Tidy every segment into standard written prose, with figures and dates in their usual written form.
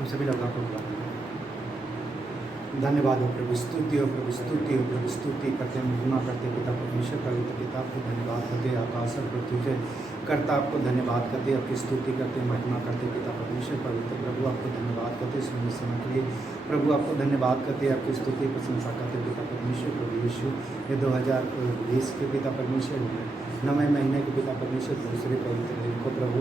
हम सभी लोग आपको बुलाते हैं। धन्यवाद हो प्रभु, स्तुति हो प्रभु, स्तुति हो प्रभु, स्तुति करते हैं, महिमा करते हैं पिता परमेश्वर पवित्र पिता, आपको धन्यवाद करते हैं। आकाश और पृथ्वी के करता आपको धन्यवाद करते, आपकी स्तुति करते, महिमा करते पिता परमेश्वर पवित्र प्रभु, आपको धन्यवाद करते सुनने समय के लिए प्रभु, आपको धन्यवाद करते, आपकी स्तुति प्रशंसा करते पिता परमेश्वर प्रभु यीशु। ये 2020 के पिता परमेश्वर 9वें महीने के पिता परमेश्वर दूसरे पवित्र दिन को प्रभु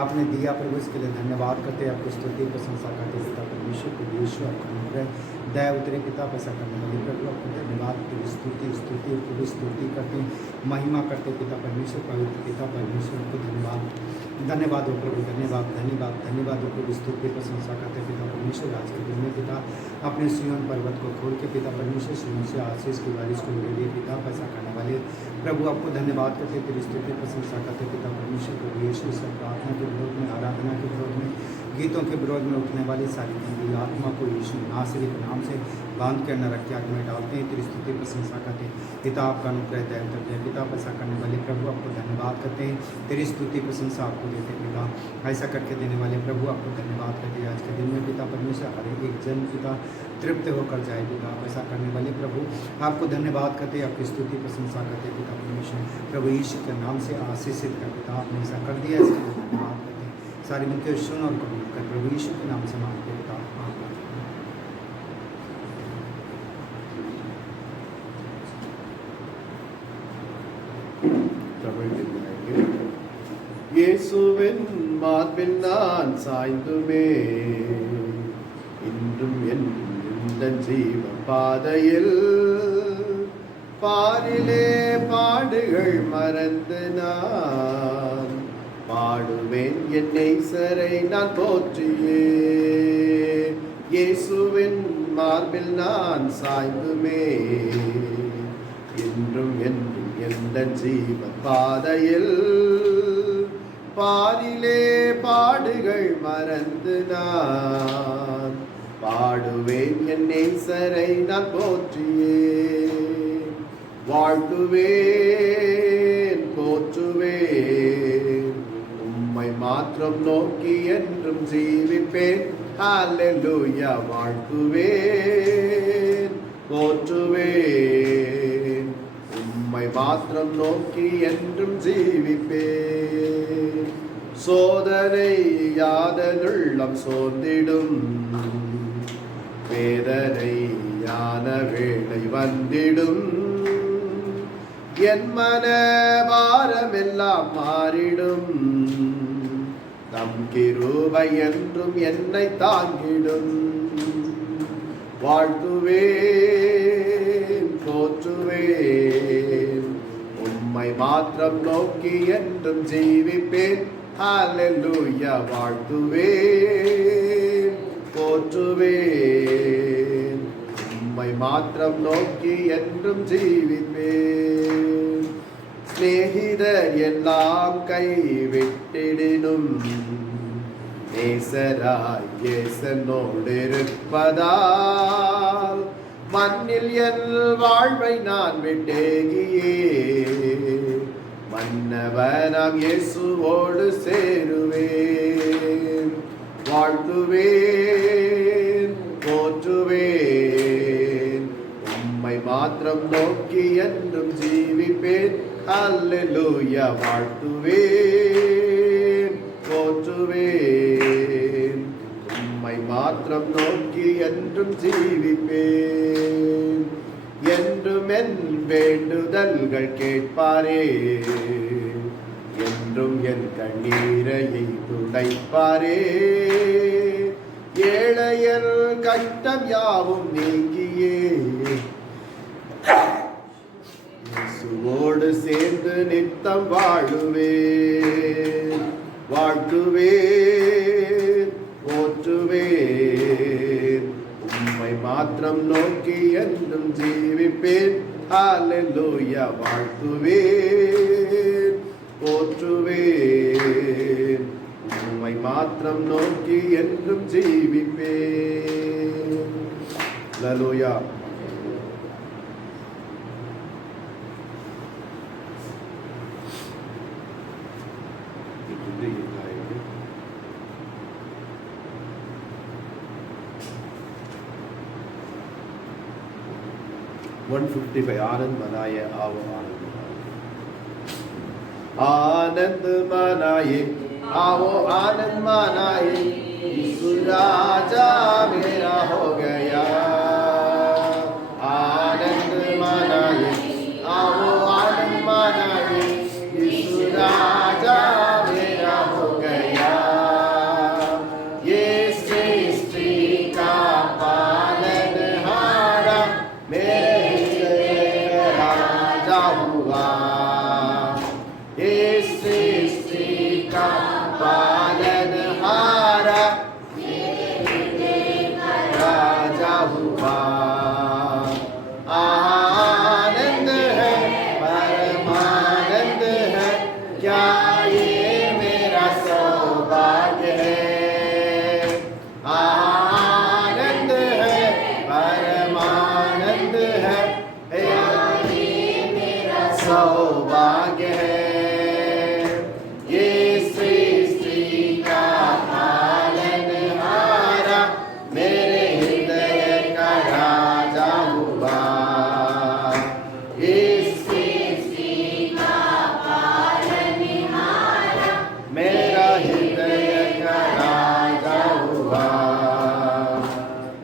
आपने दिया प्रभु, इसके लिए धन्यवाद करते, आपकी स्तुति प्रशंसा करते पिता परमेश्वर प्रभु यीशु। आपका अनुग्रह दया उतरे पिता पैसा करने वाले प्रभु, आपको धन्यवाद तेरी स्तुति स्तुति प्रभु, स्तुति करते महिमा करते पिता परमेश्वर पवित्र पिता परमेश्वर, आपको धन्यवाद हो प्रभु, धन्यवाद धन्यवाद धन्यवाद हो प्रभु, स्तुति प्रशंसा करते पिता परमेश्वर। आज के दिन में पिता अपने सिय्योन पर्वत को खोल के पिता परमेश्वर सिय्योन से आशीष की बारिश को ले लिए पिता पैसा करने वाले प्रभु, आपको धन्यवाद करते तेरी स्तुति प्रशंसा करते पिता परमेश्वर प्रभु यीशु। सब प्रार्थना के विरोध में, आराधना के विरोध में, गीतों के विरोध में उठने वाली सारी गंदी आत्मा को यीशु नासरी के नाम से बांध कर नरक की आग में डालते हैं। तेरी स्तुति प्रशंसा करते हैं पिता, आपका अनुग्रह दया करते हैं पिता पैसा करने वाले प्रभु, आपको धन्यवाद करते हैं, तेरी स्तुति प्रशंसा आपको देते हैं पिता, ऐसा करके देने वाले प्रभु, आपको धन्यवाद करते हैं। आज के दिन में पिता परमेश्वर हर एक जन पिता तृप्त होकर जाए पिता, ऐसा करने वाले प्रभु, आपको धन्यवाद करते, आपकी स्तुति प्रशंसा करते पिता परमेश्वर प्रभु यीशु के नाम से आशीषित कर पिता, आपने ऐसा कर दिया, इसके लिए धन्यवाद करते हैं। सारी मिलकर सुन और कबूल कर प्रभु यीशु के नाम से मांगते पिता, आमीन। இயேசுவின் மார்பில் நான் சாய்ந்துமே, இன்றும் என் ஜீவ பாதையில் பாரிலே பாடுகள் மறந்து நான் பாடுவேன் என் நேசரை நான் போற்றியே. இயேசுவின் மார்பில் நான் சாய்ந்துமே, இன்றும் என்றும் எந்த ஜீவ பாதையில் பாரிலே பாடுகள் மறந்து நான் பாடுவேன் என் நேசரை நான் போற்றியே. வாழ்த்துவேன் போற்றுவேன் உம்மை மாத்திரம் நோக்கி என்றும் ஜீவிப்பேன். ஹல்லேலூயா. வாழ்த்துவேன் போற்றுவேன் உம்மை மாத்திரம் நோக்கி என்றும் ஜீவிப்பேன். சோதனை யாதனுள்ளம் சோர்ந்திடும், வேதனை யான வேளை வந்திடும், என் மன பாரமெல்லாம் மாறிடும், தம் கிருபை என்றும் என்னை தாங்கிடும். வாழ்த்துவேன் போற்றுவேன் உம்மை மாத்திரம் நோக்கி என்றும் ஜீவிப்பேன். ஹல்லேலூயா. வாழ்த்துவேன் போற்றுவேன் உம்மை மாத்திரம் நோக்கி என்றும் ஜீவிப்பேன். சிநேகிதர் எல்லாம் கைவிட்டிடினும், நேசராய் இயேசனோடு இருப்பதால் மண்ணில் என் வாழ்வை நான் விட்டேகியே மன்னவனாம் இயேசுவோடு சேருவேன். வாழ்த்துவேன் போற்றுவேன் உம்மை மாத்திரம் நோக்கி என்றும் ஜீவிப்பேன். ஹல்லேலூயா. வாழ்த்துவேன் போற்றுவேன் உம்மை மாத்திரம் நோக்கி என்றும் ஜீவிப்பேன். என்றும் என் வேண்டுதல்கள் கேட்பாரே, என்றும் என் கண்ணீரை துடைப்பாரே. ஏழையர் கஷ்டம் யாவும் நீங்கியே இயேசுவோடு சேர்ந்து நித்தம் வாழுவேன். வாழ்த்துவேன் போற்றுவேன் உம்மை மாத்திரம் நோக்கி என்றும் ஜீவிப்பேன். ஹல்லேலூயா. வாழ்த்துவேன் போற்றுவேன் உம்மை மாத்திரம் நோக்கி என்றும் ஜீவிப்பேன். ஹல்லேலூயா. 155 आनंद मनाए आओ आनंद मनाए आओ आनंद मनाए यीशु राजा मेरा हो गया आनंद मनाए आओ आनंद मनाए यीशु राजा मेरा हो गया ये सृष्टि का पालनहारा मेरे राजा हुआ ये सृष्टि का पालनहारा राजा हुआ आनंद है परमानंद है क्या ये मेरा सौभाग्य है आनंद है परमानंद है क्या ये मेरा सौभाग्य है ये सृष्टि का पालनहारा मेरे हृदय का राजा हुआ इस सृष्टि का पालनहारा मेरा हृदय का राजा हुआ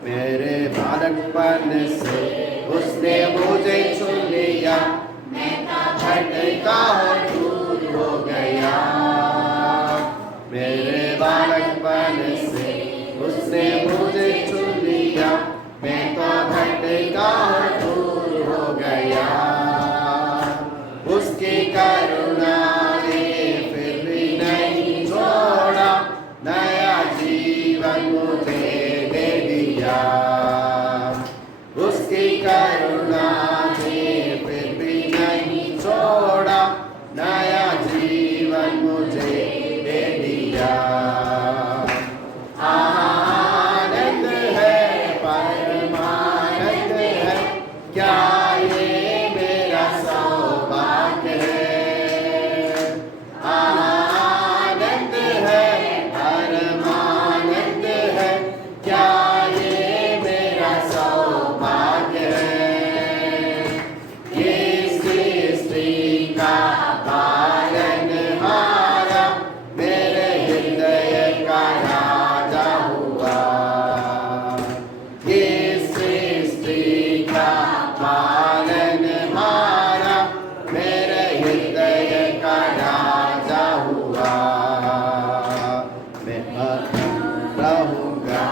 मेरे बालकपन से उसने मुझे चुन लिया भटका और दूर हो गया मेरे बालकपन से उसने मुझे चुन लिया मैं तो भटका और दूर हो गया उसकी करुणा ने फिर भी नहीं छोड़ा नया जीवन मुझे दे दिया उसकी करुणा ने फिर भी नहीं छोड़ा नया जीवन मुझे दे दिया आनंद है परमानंद है क्या ये मेरा सौभाग्य है आनंद है परमानंद है क्या ये मेरा सौभाग्य है ये सृष्टि का पालनहारा मेरे हृदय का राजा हुआ ये सृष्टि का पालनहारा मेरे हृदय का राजा हुआ मैं रहूंगा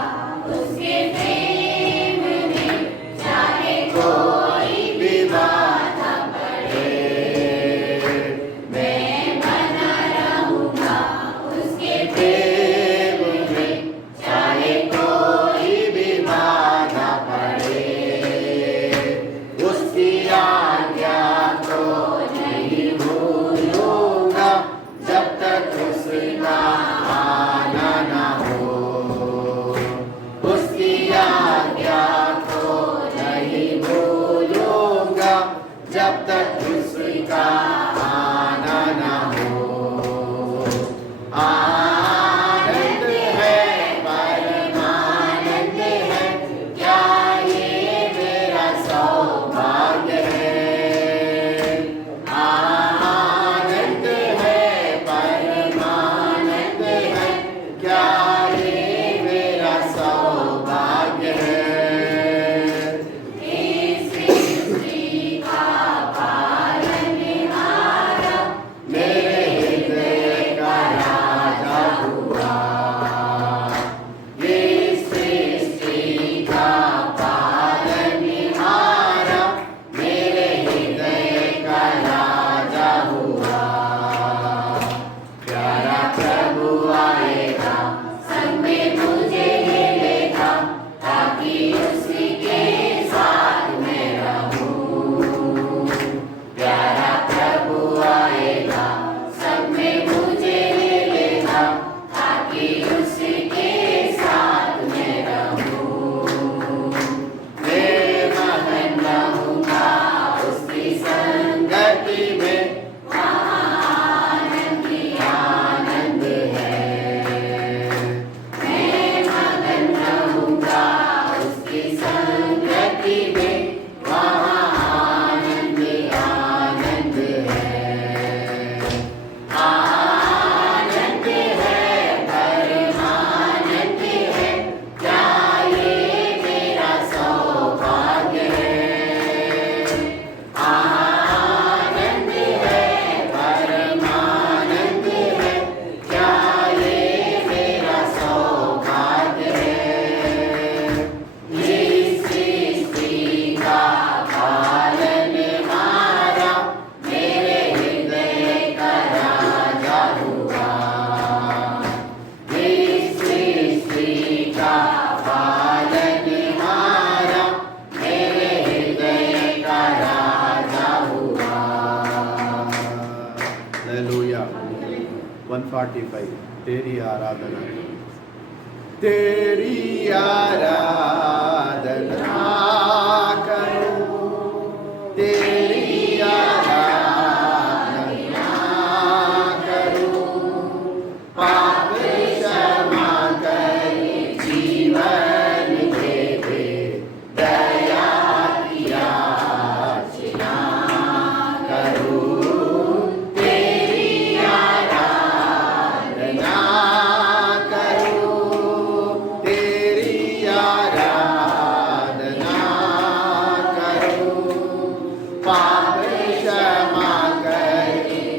उसके प्रेम में चाहे कोई भी बाधा पड़े मैं बना रहूंगा उसके प्रेम में चाहे कोई भी बाधा पड़े उसकी आज्ञा को नहीं भूलूंगा जब तक उसका आना ना हो 45 तेरी आराधना, तेरी आराधना करूं, तेरी आराधना करूं, पाप क्षमा कर जीवन दे दे, दया की याचना करूं, तेरी आराधना करूं, तेरी आराधना करूं, पाप क्षमा कर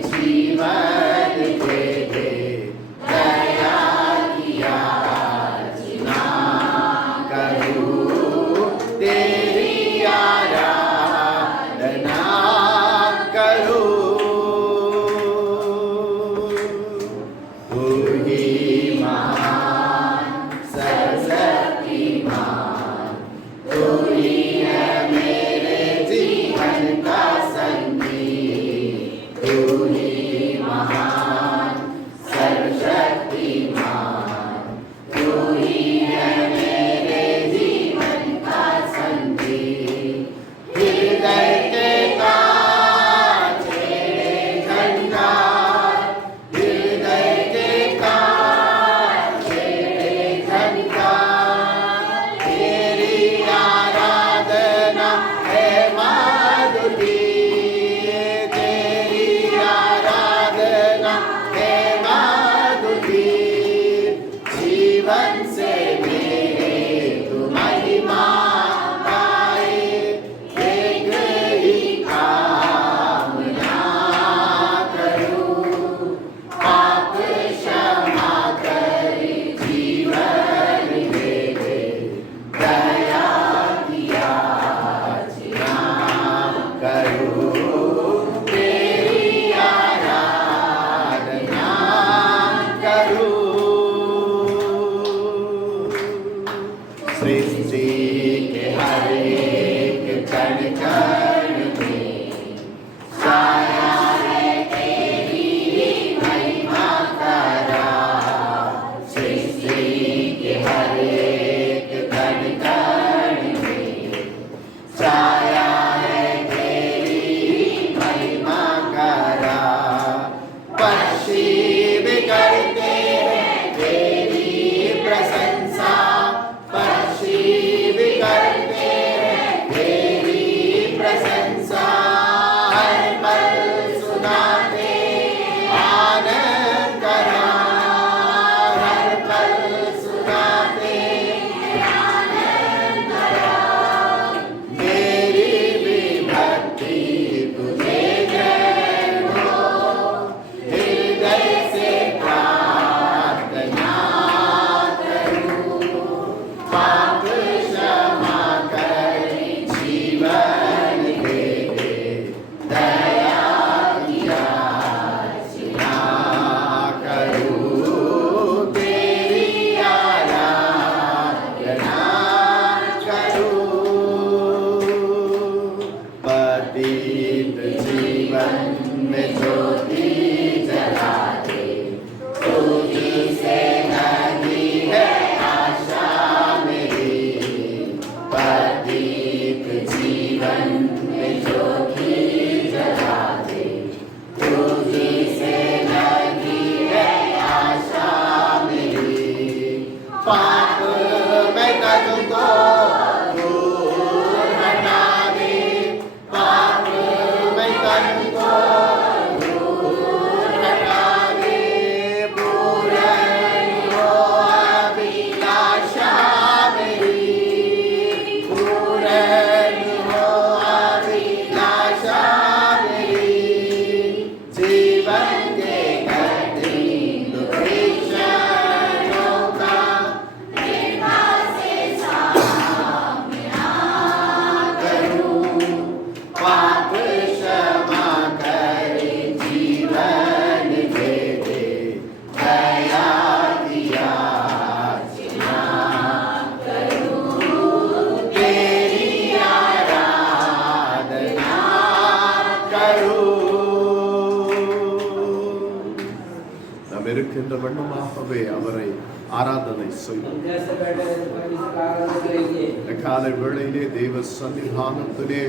जीवन दे दे, दया की याचना करूं, तेरी आराधना करूं। तू ही महान सर्वशक्तिमान, तू ही है मेरे जीवन का संगी, तू ही महान सर्वशक्तिमान, तू ही है मेरे जीवन का संगी, हृदय के कांच छेड़े झनकार, हृदय के कांच छेड़े झनकार, तेरी आराधना है माधुरी, तेरी आराधना है माधुरी, जीवन से मेरे तू महिमा पाए, एक ही कामना करूं, पाप क्षमा कर जीवन दे दे, दया की याचना करूं, तेरी आराधना करूं। सृष्टि के हर एक कण कण में छाया है तेरी ही महिमा का राज, सृष्टि के हर एक कण कण में छाया है तेरी ही महिमा का राज, पक्षी भी करते हैं तेरी प्रशंसा, पक्षी என்ற வண்ணமாகவே அவரை ஆராதனை செய்வோம். हम जैसे बैठे हैं तो परमेश्वर का आराधना करेंगे. இந்த காலை வேளையிலே தேவ சன்னிதானத்திலே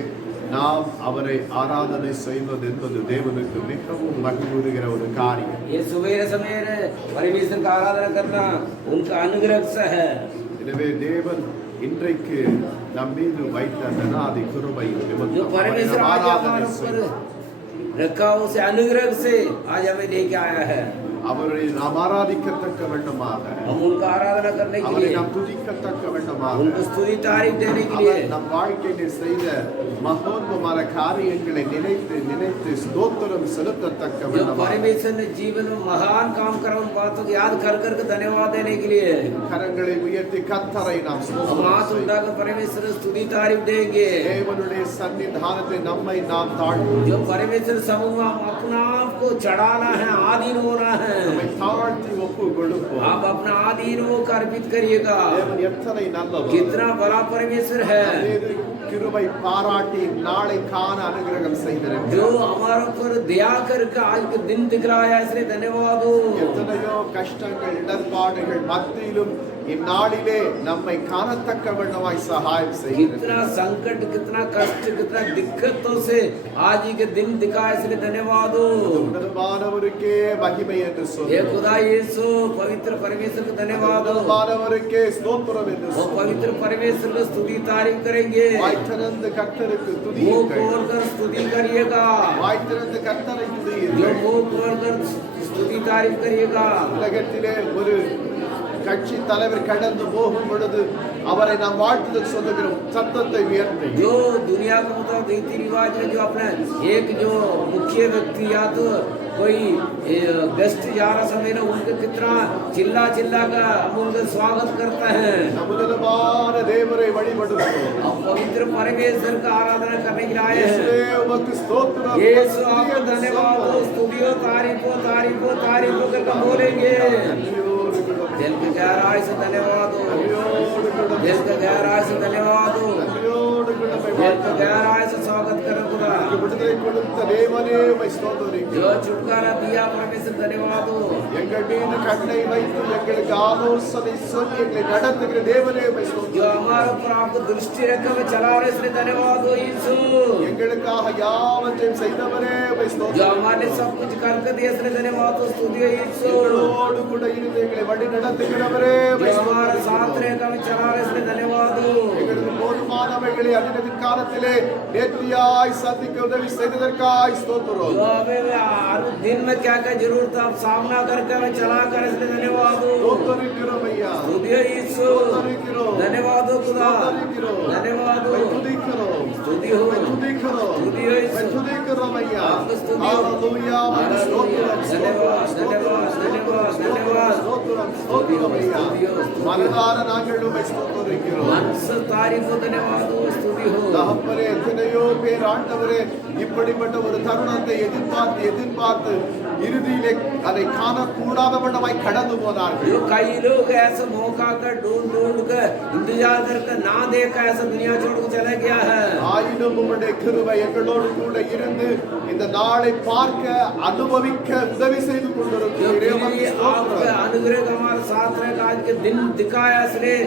நாம் அவரை ஆராதனை செய்வது என்பது தேவனுக்கு மிகவும் மகிழ்வுறுகிற ஒரு காரியம். ये सुबह समय परमेश्वर का आराधना करना उनका अनुग्रह से है. எனவே தேவன் இன்றைக்கு நம் மீது வைத்த அநாதி கிருபை जो நிமித்தம் அவரை परमेश्वर நாம் आज ஆராதனை हमारे ऊपर செய்வோம். रखा उसे अनुग्रह से आज हमें लेके आया है. அவரை நாம் ஆராதிக்கத்தக்க வேண்டுமாக, हम उनका आराधना करने के அவரை लिए, நாம் துதிக்கத்தக்க வேண்டுமாக, उनको स्तुति तारीफ देने के அவர் लिए, நம் வாழ்க்கையில் செய்த மகோன்னதமான காரியங்களை நினைத்து நினைத்து ஸ்தோத்திரம் செலுத்தத்தக்க जो வேண்டுமாக, परमेश्वर ने जीवन में महान काम करा उन बातों को याद कर कर के धन्यवाद देने के लिए கரங்களை உயர்த்தி கர்த்தரை நாம் हम ஸ்தோத்திரம் हाथ செய்வோம். उठाकर परमेश्वर को स्तुति तारीफ देंगे. தேவனுடைய சன்னிதானத்தை நம்மை நாம் தாழ்த்துவோம். जो परमेश्वर समूह में हम अपना आप को चढ़ाना है, आधीन होना है. நம்மை தாழ்த்தி ஒப்பு கொடுப்போம். आप अपना आधीन हो कर अर्पित करिएगा. தேவன் எத்தனை நல்லவர். कितना बड़ा परमेश्वर है தேவ கிருபை பாராட்டி நாளை காண அனுகிரகம் செய்திருக்கிறார். जो हमारे ऊपर दया करके आज के दिन दिखलाया, इसलिए धन्यवाद हो. எத்தனையோ கஷ்டங்கள் இடர்பாடுகள் மத்தியிலும் இந்நாளிலே நம்மை காணத்தக்க வண்ணமாய் சகாயம் செய்கிறார். कितना संकट, कितना कष्ट, कितना दिक्कतों से आज ही के दिन दिखाया, इसलिए धन्यवाद हो. உன்னதமானவருக்கே மகிமை என்று ये சொல்லுவோம். खुदा यीशु पवित्र परमेश्वर को धन्यवाद हो. உன்னதமானவருக்கே ஸ்தோத்திரம் என்று वो சொல்லுவோம். पवित्र परमेश्वर को स्तुति तारीफ करेंगे. வாய் திறந்து கர்த்தருக்கு मुंह துதியுங்கள். खोलकर स्तुति करिएगा. வாய் திறந்து கர்த்தரை जो துதியுங்கள். मुंह खोलकर स्तुति तारीफ करिएगा. உலகத்திலே ஒரு கட்சி தலைவர் கடந்து போகும் பொழுது அவரை நாம் வாழ்த்துதல் சொல்லுகிறோம். சத்தத்தை உயர்த்தி जो दुनिया के मुताबिक रीति रिवाज में जो अपना एक जो मुख्य व्यक्ति या तो कोई गेस्ट जा रहा समय ना उनके कितना चिल्ला चिल्ला का हम उनका स्वागत करते हैं. நம் உன்னதமான தேவரை வழிபடுகிறோம். हम पवित्र परमेश्वर का आराधना करने के लिए आए இயேசுவே हैं. உமக்கு ஸ்தோத்திரம். यीशु आपको धन्यवाद हो, स्तुतियो तारीफो तारीफो तारीफो करके बोलेंगे. दिल के गहराई से धन्यवाद हो. दिल के गहराई से धन्यवाद हो. दिल के गहराई से स्वागत करें खुदा. விடுதலை கொடுத்த தேவனே உம்மை ஸ்தோத்திரிக்கிறோம். जो छुटकारा दिया परमेश्वर धन्यवाद हो. எங்கள் மீது கண்ணை வைத்து எங்களுக்கு ஆலோசனை சொல்லி எங்களை நடத்துகிற தேவனே உம்மை जो ஸ்தோத்திரிக்கிறோம். हमारे ऊपर आपको दृष्टि रखे हुए चला रहे इसलिए धन्यवाद हो यीशु. எங்களுக்காக யாவற்றையும் செய்தவரே உம்மை जो ஸ்தோத்திரிக்கிறோம். हमारे लिए सब कुछ करके दिया इसलिए धन्यवाद हो. स्तुति हो यीशु. எங்களோடு கூட இருந்து எங்களை வழி நடத்துகிறவரே உம்மை जो हमारे साथ ஸ்தோத்திரிக்கிறோம். रहे हमें चला रहे इसलिए धन्यवाद हो. எங்களுக்கு போதுமானவைகளை அதினது காலத்திலே நேர்த்தியாய் சந்திக்க உதவி செய்ததற்காய் ஸ்தோத்திரம். जो हमें हर दिन में क्या क्या जरूरत है आप सामना करके हमें चला कर इसलिए धन्यवाद हो. ஸ்தோத்திரிக்கிறோம் ஐயா. स्तुति हो यीशु. धन्यवाद हो खुदा. धन्यवाद हो. துதிக்கிறோம். स्तुति हो. துதிக்கிறோம். स्तुति हो यीशु. துதிக்கிறோம் ஐயா. आपको स्तुति हो. ஹalleluya. ஸ்தோத்திரம். धन्यवाद धन्यवाद धन्यवाद धन्यवाद. ஸ்தோத்திரம். ஸ்தோத்திரம் ஐயா. மனதார நாங்கள் உம்மை ஸ்தோத்திரிக்கிறோம். मन से तारीफ हो, धन्यवाद हो, स्तुति हो. தகப்பனே, எத்தனையோ பேர் ஆண்டவரே இப்படிப்பட்ட ஒரு தருணத்தை எதிர்பார்த்து இறுதியிலே அதை காணக்கூடாத வண்ணமாய் கடந்து போனார்கள். जो कई लोग ऐसे मौका कर ढूंढ कर इंतजार करके ना देखा ऐसा दुनिया छोड़ के चला गया है. ஆயினும் உம்முடைய கிருபை எங்களோடு கூட இருந்து இந்த நாளை பார்க்க அனுபவிக்க உதவி செய்து जो கொண்டிருக்கிறீரே. फिर भी आपका अनुग्रह हमारे साथ रहेगा आज के दिन दिखाया इसलिए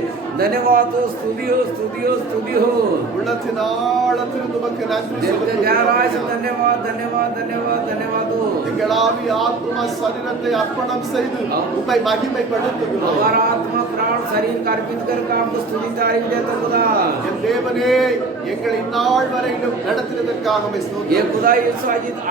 धन्यवाद हो, स्तुति हो, स्तुति हो, स्तुति हो. உள்ளத்தின் ஆழத்திலிருந்து உமக்கு நன்றி दिल के गहराई से செலுத்துகிறோம். धन्यवाद धन्यवाद धन्यवाद धन्यवाद हो. எங்கள் ஆவி ஆத்மா சரீரத்தை அர்ப்பணம் செய்து உம்மை மகிமைப்படுத்துகிறோம். हमारा आत्मा प्राण शरीर का अर्पित करके आपको स्तुति तारीफ देता खुदा. என் தேவனே, எங்களை இந்நாள் வரையிலும் நடத்தினதற்காக உம்மை ये ஸ்தோத்திரம். खुदा यीशु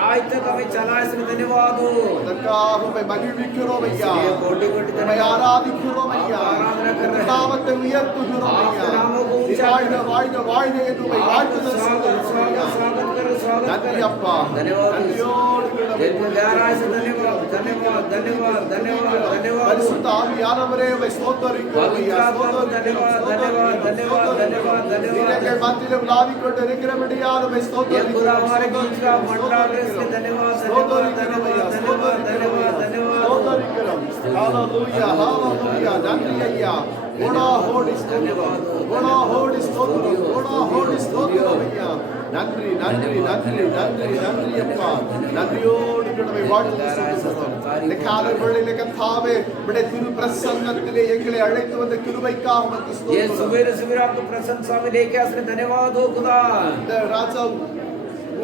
आज तक हमें चला इसलिए धन्यवाद हो. அதற்காக உம்மை மகிழ்விக்கிறோம் ஐயா. ये कोटि कोटि உம்மை धन्यवाद. ஆராதிக்கிறோம் ஐயா. ஆராதனை உம்முடைய करते हैं. நாமத்தை உயர்த்துகிறோம் ஐயா. आपके नामों को நீ ऊंचा வாழ்க करें. வாழ்க வாழ்க என்று உம்மை आपको வாழ்த்துதல் स्वागत சொல்லுகிறோம் ஐயா. स्वागत स्वागत करो स्वागत நன்றி करो. அப்பா. धन्यवाद நன்றியோடு கூட दिल के गहराई से धन्यवाद धन्यवाद धन्यवाद धन्यवाद धन्यवाद பரிசுத்த ஆவியானவரே, உம்மை ஸ்தோத்திரிக்கிறோம் ஐயா. पवित्र आत्मा को धन्यवाद धन्यवाद धन्यवाद धन्यवाद நீர் धन्यवाद. எங்கள் மத்தியிலே உலாவிக் கொண்டு இருக்கிறபடியால் உம்மை ये खुदा ஸ்தோத்திரிக்கிறோம். हमारे बीच का मंडरा है इसलिए धन्यवाद धन्यवाद धन्यवाद धन्यवाद धन्यवाद धन्यवाद. ஸ்தோத்தரிக்கிறோம். ஹalleluya ஹalleluya. நன்றி ஐயா. கோடா ஹோடி ஸ்தோத்திரம். கோடா ஹோடி ஸ்தோத்திரம். கோடா ஹோடி ஸ்தோத்திரம் ஐயா. நன்றி நன்றி நன்றி நன்றி நன்றி அப்பா. நன்றியோடு நம்மை வாழ்த்து சொல்லுகிறோம். இந்த காலை வேளையிலே கர்த்தாவே உம்முடைய திரு பிரசன்னத்திலே எங்களை அழைத்து வந்த கிருபைக்காக உமக்கு ये ஸ்தோத்திரம். सवेरे सवेरे आपको प्रसन्न स्वामी लेके आसने धन्यवाद हो खुदा இந்த ராஜா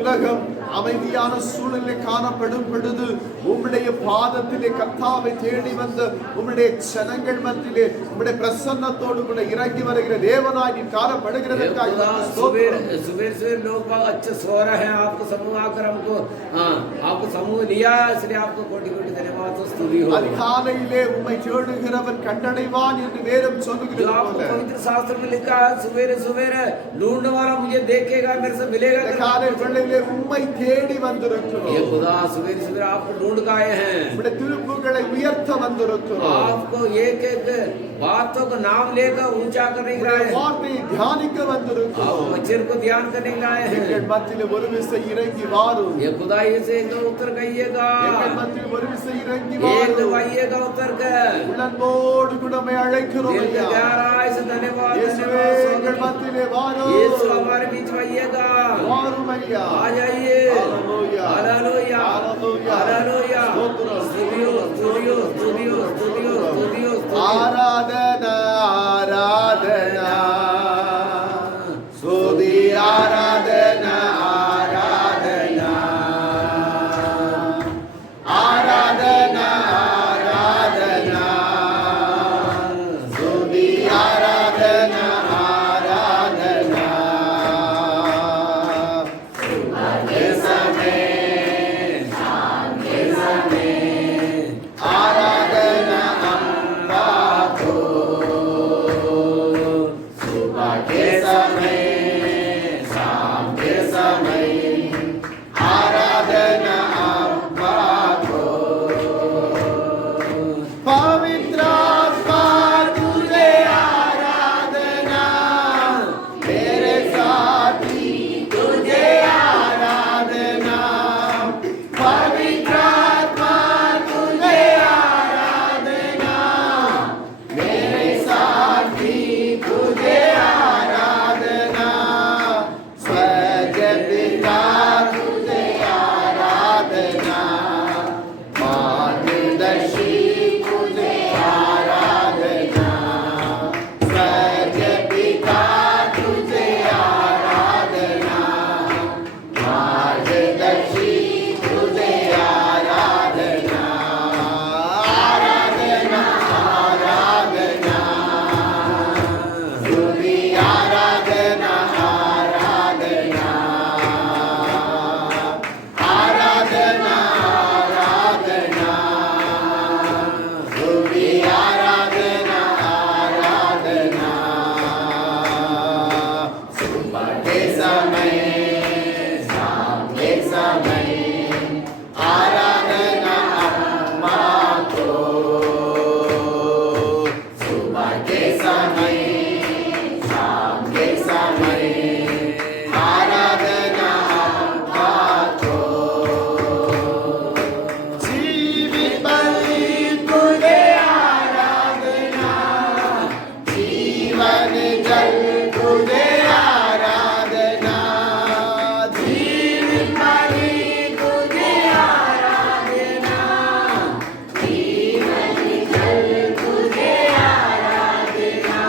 உலகம் அமைதியான சூழலிலே காணப்படும் பொழுது உம்முடைய பாதத்திலே கர்த்தாவை தேடி வந்த உம்முடைய ஜனங்கள் மத்தியிலே உம்முடைய பிரசன்னத்தோடு கூட இறங்கி வருகிற தேவனாய் நீர் காணப்படுகிறதற்காக खुदा உமக்கு ஸ்தோத்திரம். सवेरे सवेरे लोग बाग अच्छे सो रहे हैं आपको समूह आकर हमको आपको समूह लिया इसलिए आपको कोटि कोटि धन्यवाद हो स्तुति हो அதிகாலையிலே உம்மை தேடுகிறவன் கண்டடைவான் என்று வேதம் जो சொல்லுகிறது आपको போல पवित्र शास्त्र में लिखा है सवेरे सवेरे ढूंढने वाला मुझे देखेगा मेरे से मिलेगा இந்த காலை வேளையிலே உம்மை தேடி ये வந்திருக்கிறோம். खुदा सवेरे सवेरे आपको ढूंढ के आए हैं உம்முடைய திருப்புகளை உயர்த்த வந்திருக்கிறோம். आपको एक एक बातों को नाम लेकर ऊंचा करने के உம்முடைய लाए हैं வார்த்தையை தியானிக்க आप வந்திருக்கிறோம். बच्चे को ध्यान करने के लाए हैं எங்கள் மத்தியிலே ஒரு விசை இறங்கி வாரும். ये खुदाई से एकदम उत्तर कहिएगा எங்கள் மத்தியில் ஒரு விசை இறங்கி एक வாரும். दबाइएगा उत्तर कर உள்ளன்போடு கூட உம்மை அழைக்கிறோம் दिल के ஐயா. गहराई से धन्यवाद இயேசுவே எங்கள் धन्यवाद மத்தியிலே வாரும். यीशु हमारे बीच में आइएगा வாரும் ஐயா. आ जाइए Hallelujah. Hallelujah Hallelujah. हालेलुया ஸ்தோத்திரம். स्तुतियो स्तुतियो स्तुतियो स्तुतियो स्तुतियो ஆராதனா ஆராதனா ஸ்துதி ஆராதனா ஆராதனா ஆராதனா ஆராதனா ஸ்துதி ஆராதனா ஆராதனா இயேசுவே ஆராதனா அம்பாகோ सुबह के समय शाम के समय आराधना अम्मा को पवित्र आत्मा तुझे आराधना मेरे साथी तुझे आराधना पवित्र आत्मा तुझे आराधना मेरे साथी तुझे आराधना स्वर्ग पिता तुझे आराधना मार्गदर्शी तुझे आराधना स्वर्ग पिता तुझे आराधना मार्गदर्शी तुझे आराधना आराधना आराधना स्तुति आराधना आराधना आराधना आराधना स्तुति आराधना आराधना सुबह के समय शाम के समय आराधना अम्मा को सुबह के समय शाम के समय आराधना अम्मा को जीवित बलि तुझे आराधना जीवन जल तुझे आराधना जीवित बलि तुझे आराधना जीवन जल तुझे आराधना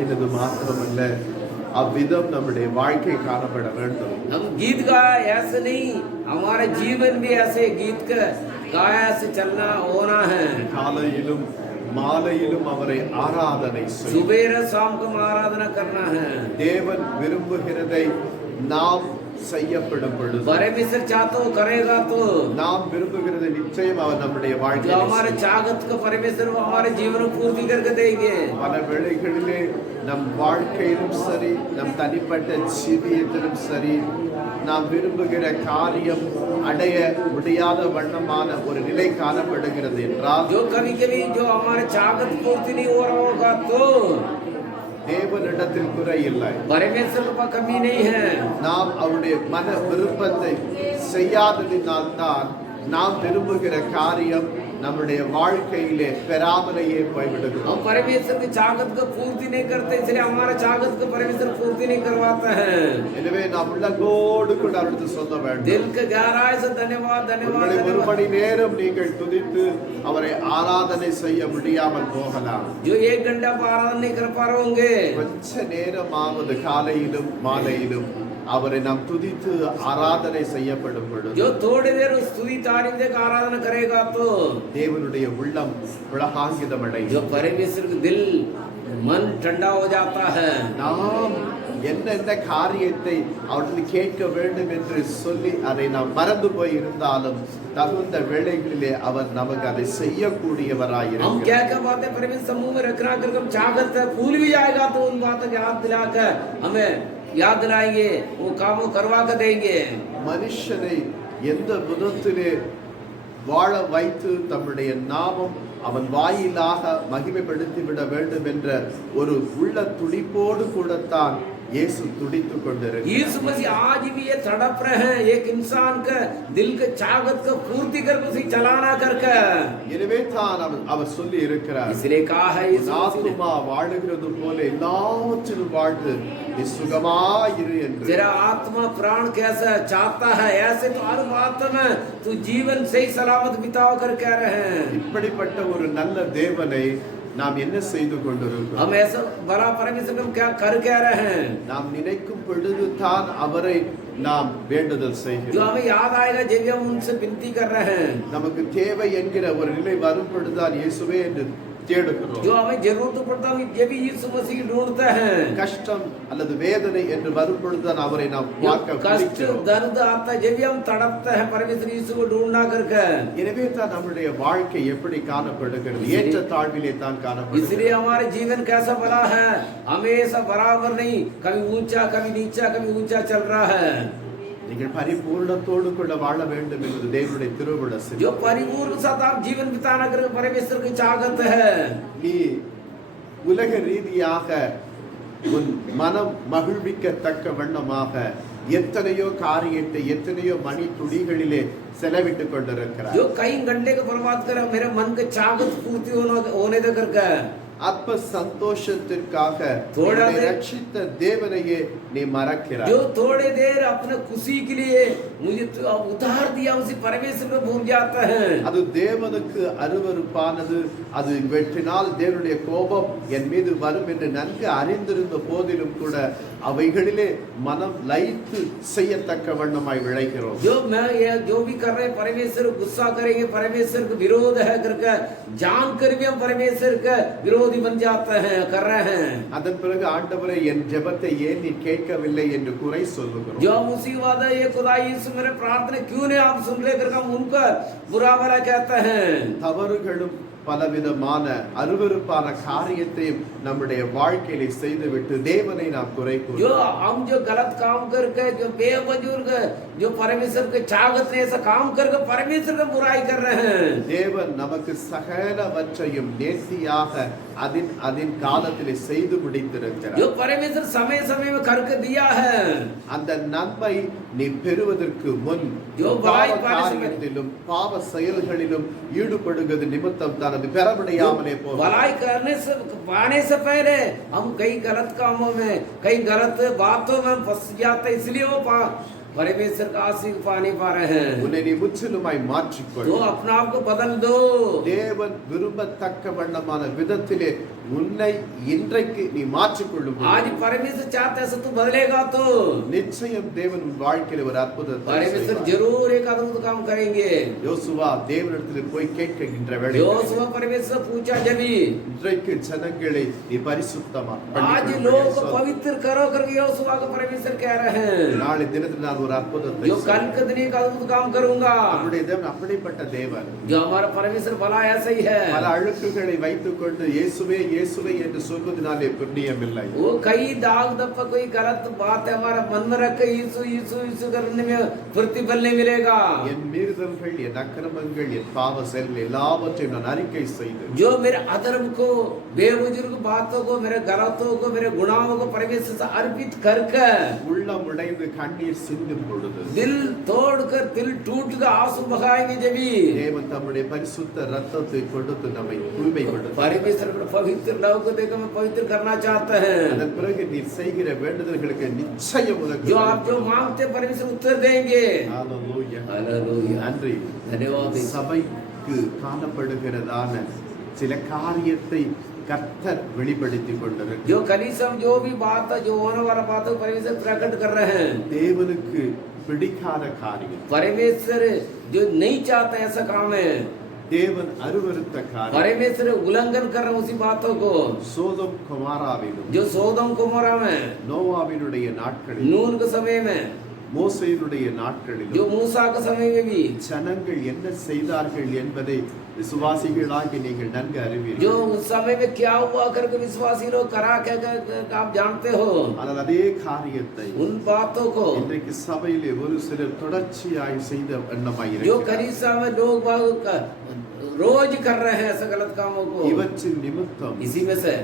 பாடினது மாத்திரமல்ல, அவ்விதம் நம்முடைய வாழ்க்கை காணப்பட வேண்டும். हम गीत गाया ऐसे नहीं, हमारा जीवन भी ऐसे गीत का गाया से चलना होना है. காலையிலும் மாலையிலும் அவரை ஆராதனை செய்யும். सुबह शाम को आराधना करना है. தேவன் விரும்புகிறதை நாம் செய்யப்படும் பொழுது, परमेश्वर चाहता हो करेगा तो நாம் விரும்புகிறதை நிச்சயம் அவர் நம்முடைய जो வாழ்க்கையில் हमारे चाहत को परमेश्वर वो हमारे जीवन में पूर्ति करके देंगे. பல வேளைகளிலே நம் வாழ்க்கையிலும் சரி, நம் தனிப்பட்ட ஜீவியத்திலும் சரி, நாம் விரும்புகிற காரியம் அடைய முடியாத வண்ணமான ஒரு நிலை காணப்படுகிறது என்றால், जो कभी कभी जो हमारे चाहत पूर्ति नहीं हो रहा होगा तो தேவனிடத்தில் குறை இல்லை. परमेश्वर का कमी नहीं है. நாம் அவருடைய மன விருப்பத்தை செய்யாததினால்தான் நாம் விரும்புகிற காரியம் நம்முடைய வாழ்க்கையிலே பெறாமலேயே போய்விடுகிறோம். हम परमेश्वर की चाहत को पूर्ति नहीं करते, इसलिए हमारा चाहत को परमेश्वर पूर्ति नहीं करवाता है. எனவே நாம் உள்ளங்கோடு கூட அவருக்கு சொல்ல வேண்டும். दिल के गहराई से धन्यवाद धन्यवाद உங்களை ஒரு धन्यवाद. மணி நேரம் நீங்கள் துதித்து அவரை ஆராதனை செய்ய முடியாமல் போகலாம். जो 1 घंटा आप आराधना नहीं कर पा रहे होंगे, கொஞ்ச நேரமாவது காலையிலும் மாலையிலும் அவரை நாம் துதித்து ஆராதனை செய்யப்படும் பொழுது, जो थोड़ी देर उस स्तुति तारीफ देकर आराधना करेगा तो தேவனுடைய உள்ளம் புலகாங்கிதம் அடையும். जो परमेश्वर का दिल मन ठंडा हो जाता है. நாம் என்னென்ன காரியத்தை அவர்கள் கேட்க வேண்டும் என்று சொல்லி அதை நாம் மறந்து போய் இருந்தாலும் தகுந்த வேளைகளிலே அவர் நமக்கு அதை செய்யக்கூடியவராய் हम இருக்கிறார். क्या क्या बातें परमेश्वर समूह में रखना करके हम चाहत है भूल भी जाएगा तो उन बातों को याद दिलाकर हमें याद दिलाएंगे, वो काम वो करवा कर देंगे. மனுஷனை எந்த விதத்திலே வாழ வைத்து தம்முடைய நாமம் அவன் வாயிலாக மகிமைப்படுத்தி விட வேண்டும் என்ற ஒரு உள்ள துடிப்போடு கூடத்தான் இயேசு துடித்துக் கொண்டிருக்கிறார். यीशु मसीह आज भी ये तड़प रहे हैं एक इंसान का दिल के चाहत को पूर्ति कर उसे चलाना करके. எனவே தான் அவர் சொல்லி இருக்கிறார், इसलिए कहा है यीशु मसीह ने, ஆத்துமா வாழுகிறது போல எல்லாவற்றிலும் வாழ்ந்து நீ சுகமாயிரு என்று. तेरा आत्मा प्राण कैसा चाहता है ऐसे तो हर बात में तू जीवन सही सलामत बिताओ कर कह रहे हैं. இப்படிப்பட்ட ஒரு நல்ல தேவனை நாம் என்ன செய்து கொண்டிருக்கிறோம்? हम ऐसा बड़ा परमेश्वर को क्या कर कह रहे हैं. நாம் நினைக்கும் பொழுது தான் அவரை நாம் வேண்டுதல் जो செய்கிறோம். हमें याद आएगा जब हम उनसे विनती कर रहे हैं. நமக்கு தேவை என்கிற ஒரு நிலை வரும் பொழுதுதான் இயேசுவே என்று தேடுகிறோம். जो हमें जरूरत पड़ता है जब भी यीशु मसीह की ढूंढते हैं. கஷ்டம் அல்லது வேதனை என்று வரும் பொழுதுதான் அவரை நாம் பார்க்க कष्ट பிடிக்கிறோம். दर्द आता है जब भी हम तड़पते हैं परमेश्वर यीशु को ढूंढना करके. எனவே தான் நம்முடைய வாழ்க்கை எப்படி காணப்படுகிறது? ஏற்ற தாழ்விலே தான் காணப்படுகிறது. इसलिए हमारे जीवन कैसा बना है, हमेशा बराबर नहीं, कभी ऊंचा कभी नीचा कभी ऊंचा चल रहा है. நீங்கள் பரிபூர்ணத்தோடு கூட வாழ வேண்டும் என்பது தேவனுடைய திருவுள்ள சித்தம். जो परिपूर्ण साथ आप जीवन बिताना करके परमेश्वर की चाहत है. நீ உலக ரீதியாக உன் மனம் மகிழ்விக்கத்தக்க வண்ணமாக எத்தனையோ காரியத்தை எத்தனையோ மணி துளிகளிலே செலவிட்டுக் கொண்டிருக்கிறார். जो कई घंटे को बर्बाद कर मेरे मन के चाहत पूर्ति होने दे करके அற்ப சந்தோஷத்திற்காக थोड़ा உன்னை देर- ரட்சித்த தேவனையே நீ மறக்கிறாய். जो थोड़े देर अपने खुशी के लिए मुझे तो उधार दिया उसी परमेश्वर को भूल जाता है. அது தேவனுக்கு அருவருப்பானது. அது வெற்றினால் தேவனுடைய கோபம் என் மீது வரும் என்று நன்கு அறிந்திருந்த போதிலும் கூட அவைகளிலே மனம் லயித்து செய்யத்தக்க வண்ணமாய் விளைகிறோம். जो भी कर रहे हैं परमेश्वर गुस्सा करेंगे, परमेश्वर का विरोध है करके जान कर भी हम परमेश्वर का विरोधी बन जाते हैं कर रहे हैं. அதன் பிறகு ஆண்டவரே என் ஜெபத்தை ஏன் நீ கேட்கவில்லை என்று குறை சொல்லுகிறோம். जो उसी वादा ये खुदा यीशु मेरे प्रार्थना क्यों नहीं आप सुन ले करके हम उनका बुरा भला कहते हैं. தவறுகளும் பலவிதமான அருவருப்பான காரியத்தையும் நம்முடைய வாழ்க்கையிலே செய்துவிட்டு தேவனை நாம் குறை जो கூறுகிறோம். हम जो गलत काम करके जो बेवजूर जो परमेश्वर के चाहत ने ऐसा काम करके परमेश्वर का बुराई कर रहे हैं. தேவன் நமக்கு சகலவற்றையும் நேர்த்தியாக அதின் காலத்திலே செய்து முடித்திருக்கிறார். जो परमेश्वर समय समय में करके दिया है. அந்த நன்மை நீ பெறுவதற்கு முன் जो பாவ भलाई पाने से காரியத்திலும் பாவ செயல்களிலும் ஈடுபடுவது நிமித்தம் தான் அது பெற முடியாமலே போகும். भलाई करने से पाने से पहले हम कई गलत कामों में कई गलत बातों में फंस जाते, इसलिए वो परमेश्वर का आशीष पा नहीं पा रहे हैं, உன்னை நீ முற்றிலுமாய் மாற்றிக்கொள். तो अपने आप को बदल दो। தேவன் விரும்பத்தக்க வண்ணமான விதத்திலே உன்னை இன்றைக்கு நீ மாற்றிக்கொள்ளும் आज பொழுது परमेश्वर चाहते हैं तू बदलेगा तो நிச்சயம் தேவன் உன் வாழ்க்கையில ஒரு அற்புதத்தை परमेश्वर செய்வார். जरूर एक अद्भुत काम करेंगे। யோசுவா தேவனிடத்தில் போய் கேட்கின்ற வேளை योशुआ परमेश्वर से पूछा जब இன்றைக்கு ஜனங்களை நீ பரிசுத்தமா आज लोग को पवित्र करो करके योशुआ को परमेश्वर कह रहे हैं, நாளை தினத்தில் நான் ஒரு அற்புதத்தை जो कल के दिन एक अद्भुत काम करूंगा। நம்முடைய தேவன் அப்படிப்பட்ட தேவன். जो हमारा परमेश्वर भला ऐसा ही है, பல அழுக்குகளை வைத்துக் கொண்டு இயேசுவே இயேசுவே என்று சொல்வதனாலே புண்ணியம் இல்லை. वो कई दाग दप्पा कोई गलत बात है हमारा मन में रख के यीशु यीशु यीशु करने में प्रतिफल नहीं मिलेगा। என் மீறுதல்கள் என் அக்கிரமங்கள் என் பாவ செயல்கள் எல்லாவற்றையும் நான் அறிக்கை செய்து जो मेरे अधर्म को बेबुजुर्ग बातों को मेरे गलतों को मेरे गुनाहों को परमेश्वर से अर्पित करके உள்ளம் உடைந்து கண்ணீர் சிந்தும் பொழுது दिल तोड़कर दिल टूट कर आंसू बहाएंगे जब தேவன் தம்முடைய பரிசுத்த ரத்தத்தை கொடுத்து நம்மை தூய்மைப்படுத்த परमेश्वर को पवित्र लव को देखकर मैं पवित्र करना चाहता है। அதன் பிறகு நீர் செய்கிற வேண்டுதல்களுக்கு நிச்சயம் உனக்கு जो आप जो मांगते हैं, परमेश्वर उत्तर देंगे। ஹalleluya. हालेलुया, நன்றி. धन्यवाद। சபைக்கு காணப்படுகிறதான சில காரியத்தை கர்த்தர் வெளிப்படுத்திக் கொண்டிருக்கிறார். जो कलीसिया में जो भी बात है, जो होने वाला बात है, परमेश्वर प्रकट कर रहे हैं। தேவனுக்கு பிடிக்காத காரியம், परमेश्वर जो नहीं चाहते ऐसा काम है, தேவன் அருவருத்த காரியம், परमेश्वर उल्लंघन कर रहे हैं उसी बातों को। சோதம் குமாராவிலும் जो सोदम कुमारा में, நோவாவினுடைய நாட்களில் नून के समय में, மோசேயினுடைய जो நாட்களிலும் मूसा के समय में भी, ஜனங்கள் என்ன செய்தார்கள் என்பதை விசுவாசிகளாகி நீங்கள் நன்கு அறிவீர்கள். जो उस समय में क्या हुआ करके विश्वासी लोग करा क्या आप जानते हो। ஆனால் அதே காரியத்தை उन बातों को இன்றைக்கு சபையிலே ஒரு சிலர் தொடர்ச்சியாய் செய்த जो எண்ணமாயிருக்கிறார். कलीसिया में लोग रोज कर रहे हैं ऐसे गलत कामों को, இவற்றின் நிமித்தம் इसी में से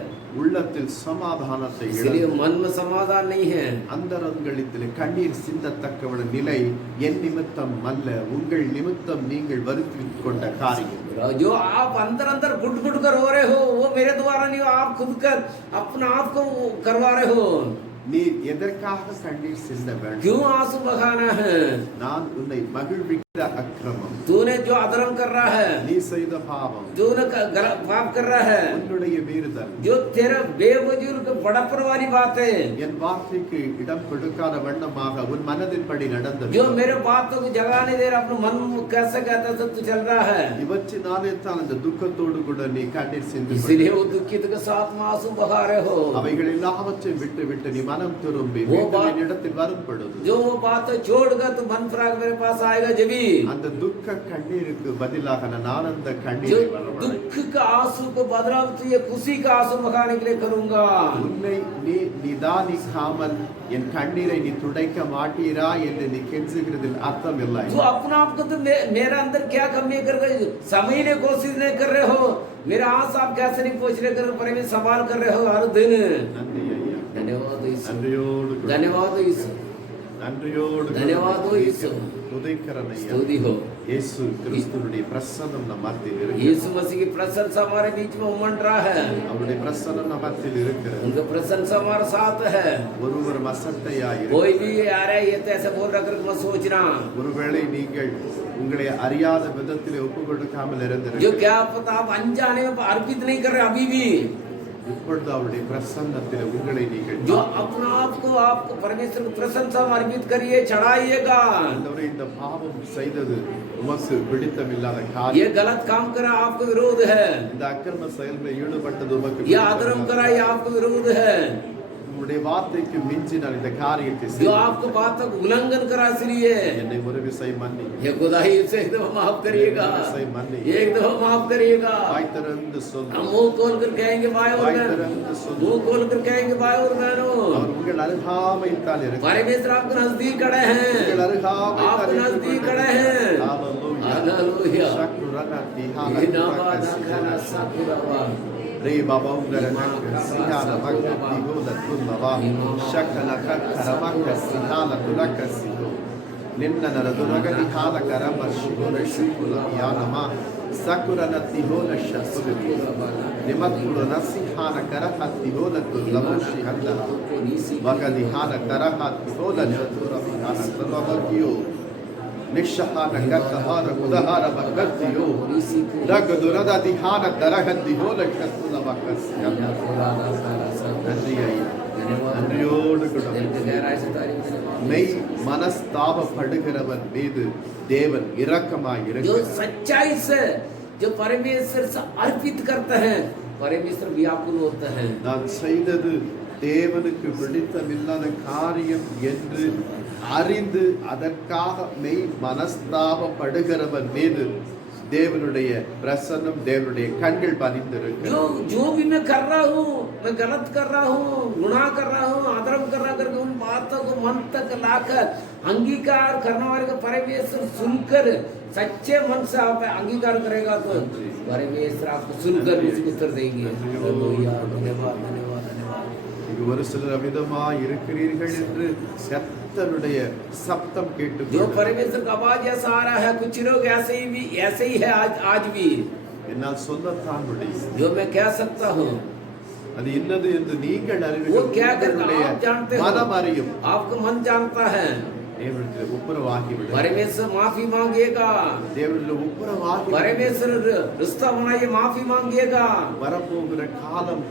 உள்ளத்தில் சமாதானத்தை इसलिए இழந்து मन में समाधान नहीं है। அந்தரங்களில் கண்ணீர் சிந்தத்தக்கவன நிலை என் நிமித்தம் அல்ல, உங்கள் நிமித்தம் நீங்கள் வருத்திக் கொண்ட காரியம். जो आप अंदर अंदर घुट घुट कर रो रहे हो, वो मेरे द्वारा नहीं, आप खुद कर अपना आप को करवा रहे हो। நீர் எதற்காக கண்ணீர் சிந்த வேண்டும்? क्यों आंसू बहाना है? நான் உன்னை மகிழ்விக்கிற அக்கிரமம், तूने जो अधर्म कर रहा है, நீ செய்த பாவம், तूने पाप कर रहा है, உன்னுடைய மீறுதல், जो तेरा बेवजूद बड़प्पर वाली बात है, என் வார்த்தைக்கு இடம் கொடுக்காத வண்ணமாக உன் மனதின்படி நடந்தது, जो मेरे बातों को जगा नहीं दे रहा, अपने मन कैसे कहता है तू चल रहा है, இவற்றினாலே தான் அந்த துக்கத்தோடு கூட நீ கண்ணீர் சிந்து इसलिए वो दुखित के साथ में आंसू बहा रहे हो। அவைகள் எல்லாவற்றையும் விட்டு விட்டு நீ மனம் திரும்பி वो மீண்டும் बात- என்னிடத்தில் வரும் பொழுது जो वो बात छोड़कर तू मन फराग मेरे पास आएगा जभी, அந்த துக்க கண்ணீருக்கு பதிலாக நான் ஆனந்த जो கண்ணீரை வரவழைப்பேன். दुख का आंसू को बदला तो ये खुशी का आंसू बहाने के लिए करूंगा। உன்னை நீ நிதானிக்காமல் என் கண்ணீரை நீ துடைக்க மாட்டீரா என்று நீ கெஞ்சுகிறதில் அர்த்தம் இல்லை. तो अपना आप को तो मेरा अंदर क्या कमी कर रहे हो, समझने की कोशिश नहीं कर रहे हो, मेरा आंस आप कैसे नहीं पूछ रहे कर पर सवाल कर रहे हो हर दिन। நன்றி ஐயா. धन्यवाद यीशु, நன்றியோடு கூட. धन्यवाद यीशु, நன்றியோடு கூட. धन्यवाद हो यीशु, துதிக்கிறேன் ஐயா. स्तुति हो। இயேசு கிறிஸ்துவினுடைய பிரசன்னம் நம் மத்தியில் இருக்கிறது. यीशु मसीह की प्रशंसा हमारे बीच में उमड़ रहा है, அவருடைய பிரசன்னம் நம் மத்தியில் இருக்கிறது. उनका प्रशंसा हमारे साथ है। ஒருவர் மசட்டையாய் कोई இருக்கிறார். भी आ रहा है ये तो ऐसे बोल रहा कर मत सोचना, ஒருவேளை நீங்கள் உங்களை அறியாத விதத்தில் ஒப்பு கொடுக்காமல் जो இருந்திருக்கிறீர்கள். क्या पता आप अनजाने में अर्पित नहीं कर रहे अभी भी, இப்பொழுது அவருடைய பிரசன்னத்தில் உங்களை நீங்கள் जो अपना आपको परमेश्वर को प्रशंसा में अर्पित करिए, चढ़ाइएगा। ஆண்டவரே, இந்த பாவம் செய்தது உமக்கு பிடித்தமில்லாத ये காரியம், गलत काम करा आपको विरोध है, இந்த அக்கிரம செயல்களில் ஈடுபட்டது உமக்கு ये अधर्म करा ये आपको विरोध है, உம்முடைய வார்த்தைக்கு மிஞ்சி நான் இந்த காரியத்தை जो செய்தேன். आपको बातों को उल्लंघन करा, इसलिए என்னை ஒரு விசை மன்னி, ये खुदाई से एक दफा माफ करिएगा, விசை மன்னி. एक दफा माफ करिएगा। வாய் திறந்து சொல். हम मुंह खोल कर कहेंगे भाई और வாய் बहन, திறந்து சொல். मुंह खोल कर कहेंगे भाई और बहनों, அவர் உங்கள் அருகாமைத்தான் இருக்கிறார். परमेश्वर आपके नजदीक खड़े हैं, உங்கள் அருகாமைத்தான் आपके नजदीक खड़े हैं। हालेलुया। ये नाबाद खाना साकुरावा, रे बाबा उंगरनक सिहाल वक्त दिगोद तुल्लवा शकल खरमक सिहाल तुलक सिहो निन्न नरदुनगनि हाल करम शिगुर शिकुल यानमा Sakurana tihola shasuri. Nimakurana sihana karaha tihola tulamushi handa. Magadihana karaha tihola shatura vihana tulamukiyo. Nishahana kakahana kudahara bakartiyo. Ragadurada dihana daraha tihola shatula bakasya. நன்றியோடு கூட மெய் மனஸ்தாபப்படுகிறவன் மீது தேவன் இரக்கமாய் जो இருக்கிறார். सच्चाई से जो परमेश्वर से अर्पित करते हैं परमेश्वर व्याकुल होते हैं நான் செய்தது தேவனுக்கு பிடித்தமில்லாத காரியம் என்று அறிந்து அதற்காக மெய் மனஸ்தாபப்படுகிறவன் மீது தேவனுடைய பிரசன்னம் தேவனுடைய கண்கள் பதிந்திருக்கிறது. जो भी मैं कर रहा हूँ मैं गलत कर रहा हूँ गुनाह कर रहा हूँ अधर्म कर रहा करके उन बातों को मन तक लाकर अंगीकार करने वाले को परमेश्वर सुनकर सच्चे मन से आप अंगीकार करेगा तो परमेश्वर आपको सुनकर उसको उत्तर देंगे। हालेलुया, धन्यवाद धन्यवाद धन्यवाद। இங்கு ஒரு சிலர் அமிதமாய் இருக்கிறீர்கள் என்று கர்த்தருடைய சப்தம் जो கேட்டு परमेश्वर का आवाज ऐसा आ रहा है कुछ लोग ऐसे ही है आज भी என்னால் சொல்லத்தான் முடியும். जो मैं कह सकता हूँ அது இன்னது என்று நீங்கள் वो क्या करता அறிவீர்கள். आप जानते हो மனம் அறியும். आपका मन जानता है தேவனிடத்தில் ஒப்புரவாகி விடு. परमेश्वर माफी मांगेगा தேவனிடத்தில் ஒப்புரவாகி விடு. परमेश्वर रिश्ता बनाइए माफी मांगेगा வரப்போகிற காலம்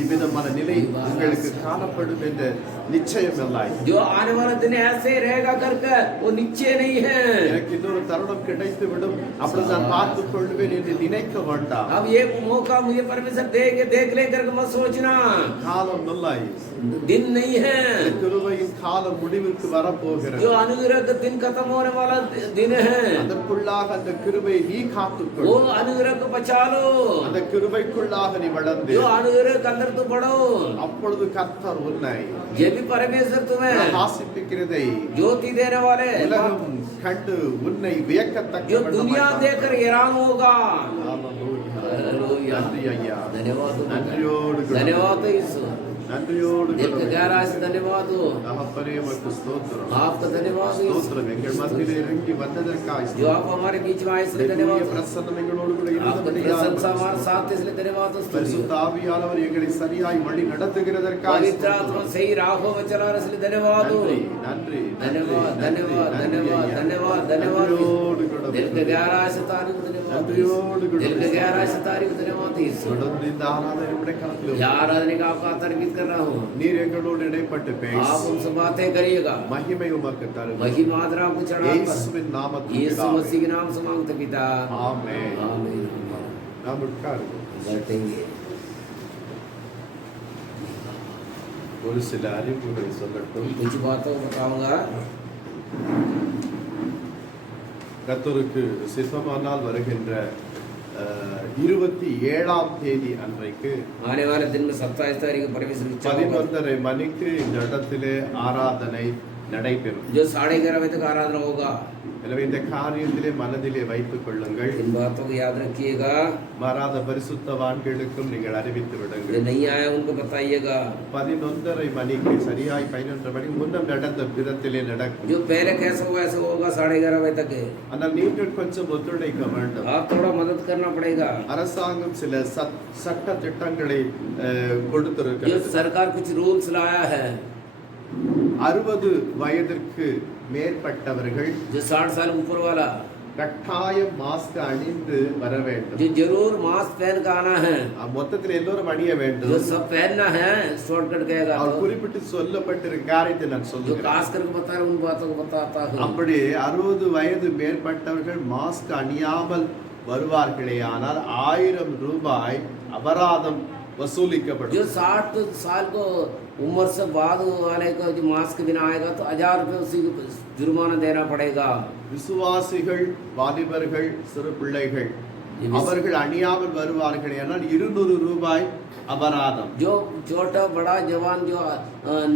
இவ்விதமான நிலை உங்களுக்கு காணப்படும் என்ற நிச்சயம் இல்லை. जो आने वाला दिन ऐसे ही रहेगा करके वो निश्चय नहीं है। எனக்கு இன்னொரு தருணம் கிடைத்து விடும் அப்படி நான் பார்த்துக் கொள்வேன் என்று நினைக்க வேண்டாம். अब ये मौका मुझे परमेश्वर देख ले करके मत सोचना காலம் இல்லை. दिन नहीं है கிருபையின் காலம் முடிவிற்கு வரப்போகிறது. जो अनुग्रह का दिन खत्म होने वाला दिन है அதற்குள்ளாக அந்த கிருபை நீ காத்துக்கொள். वो अनुग्रह को बचा लो அந்த கிருபைக்குள்ளாக நீ வளர்ந்து जो अनुग्रह के अंदर तू बढ़ो அப்பொழுது கர்த்தர் உன்னை ये भी परमेश्वर तुम्हें பிரகாசிப்பிக்கிறதை ज्योति देने वाले உலகம் கண்டு உன்னை வியக்கத்தக்க जो दुनिया देखकर हैरान होगा। Hallelujah. நன்றி ஐயா. धन्यवाद நன்றியோடு கூட. धन्यवाद यीशु நன்றியோடு दिल கூட. के गहराई से धन्यवाद हो தகப்பனே உமக்கு ஸ்தோத்திரம். आपका धन्यवाद यीशु ஸ்தோத்திரம் எங்கள் மத்தியிலே இறங்கி வந்ததற்காக जो आप हमारे बीच में आए इसलिए தேவனுடைய धन्यवाद பிரசன்னம் எங்களோடு கூட आपका இருந்தபடியால் प्रशंसा हमारे साथ है, इसलिए धन्यवाद हो। பரிசுத்த ஆவியானவர் எங்களை சரியாய் வழி நடத்துகிறதற்காக पवित्र आत्मा सही राहों में चला रहा है, इसलिए धन्यवाद हो। நன்றி நன்றி धन्यवाद धन्यवाद धन्यवाद धन्यवाद धन्यवाद நன்றியோடு கூட. दिल के गहराई से तारीफ धन्यवाद நன்றியோடு கூட. दिल के गहराई से तारीफ धन्यवाद यीशु। தொடர்ந்து இந்த ஆராதனை உடைய கரத்தில் यह आराधना का आपका अर्पित कर रहा हूँ நீர் எங்களோடு இடைப்பட்டு आप பேச उनसे बातें करिएगा மகிமை உமக்கு தருகிறோம். महिमा आदर आपको चढ़ा இயேசுவின் நாமத்தில் यीशु பிதாவே. मसीह के नाम से मांगते पिता ஆமென். आमीन। நாம் உட்காருவோம். बैठेंगे ஒரு சில அறிவுரை சொல்லட்டும். कुछ बातों को बताऊंगा கர்த்தருக்கு சித்தமானால் வருகின்ற 27ஆம் தேதி அன்றைக்கு आने वाले दिन में 27 तारीख को परमेश्वर की इच्छा होगा 11:30 மணிக்கு இந்த இடத்திலே ஆராதனை நடைபெறும். जो 11:30 बजे तक आराधना होगा। எனவே இந்த காரியத்திலே மனதிலே வைத்துக் கொள்ளுங்கள். इन बातों को याद रखिएगा மாறாத பரிசுத்தவான்களுக்கும் நீங்கள் அறிவித்து जो விடுங்கள். नहीं आया उनको बताइएगा 11:30 மணிக்கு சரியாய் 11:30 மணிக்கு முன்னம் நடந்த விதத்திலே நடக்கும். जो पहले कैसा हुआ ऐसा होगा 11:30 बजे तक ஆனால் நீங்கள் கொஞ்சம் ஒத்துழைக்க வேண்டும். आप थोड़ा मदद करना पड़ेगा। அரசாங்கம் சில சட்ட திட்டங்களை जो கொடுத்திருக்கிறது. सरकार कुछ रूल्स लाया है 60 வயதிற்கு மேற்பட்டவர்கள் जो 60 साल ऊपर वाला கட்டாயம் மாஸ்க் அணிந்து வர வேண்டும். जो जरूर मास्क पहन कर आना है மொத்தத்தில் எல்லோரும் அணிய जो வேண்டும். सब पहनना है शॉर्टकट कहेगा அவர் तो குறிப்பிட்டு சொல்லப்பட்டிருக்க காரியத்தை நான் जो சொல்லுகிறேன். खास करके बता रहे उन बातों को बताता हूँ அப்படி 60 வயது மேற்பட்டவர்கள் மாஸ்க் அணியாமல் வருவார்களே ஆனால் 1000 ரூபாய் அபராதம் வசூலிக்கப்படும். जो 60 साल को उम्र से बाद वाले को जो मास्क बिना आएगा तो 1000 रुपये उसी को जुर्माना देना पड़ेगा। விசுவாசிகள் வாலிபர்கள் சிறு பிள்ளைகள் அவர்கள் அணியாமல் வருவார்கள் ஆனால் 200 ரூபாய் அபராதம். जो छोटा बड़ा जवान जो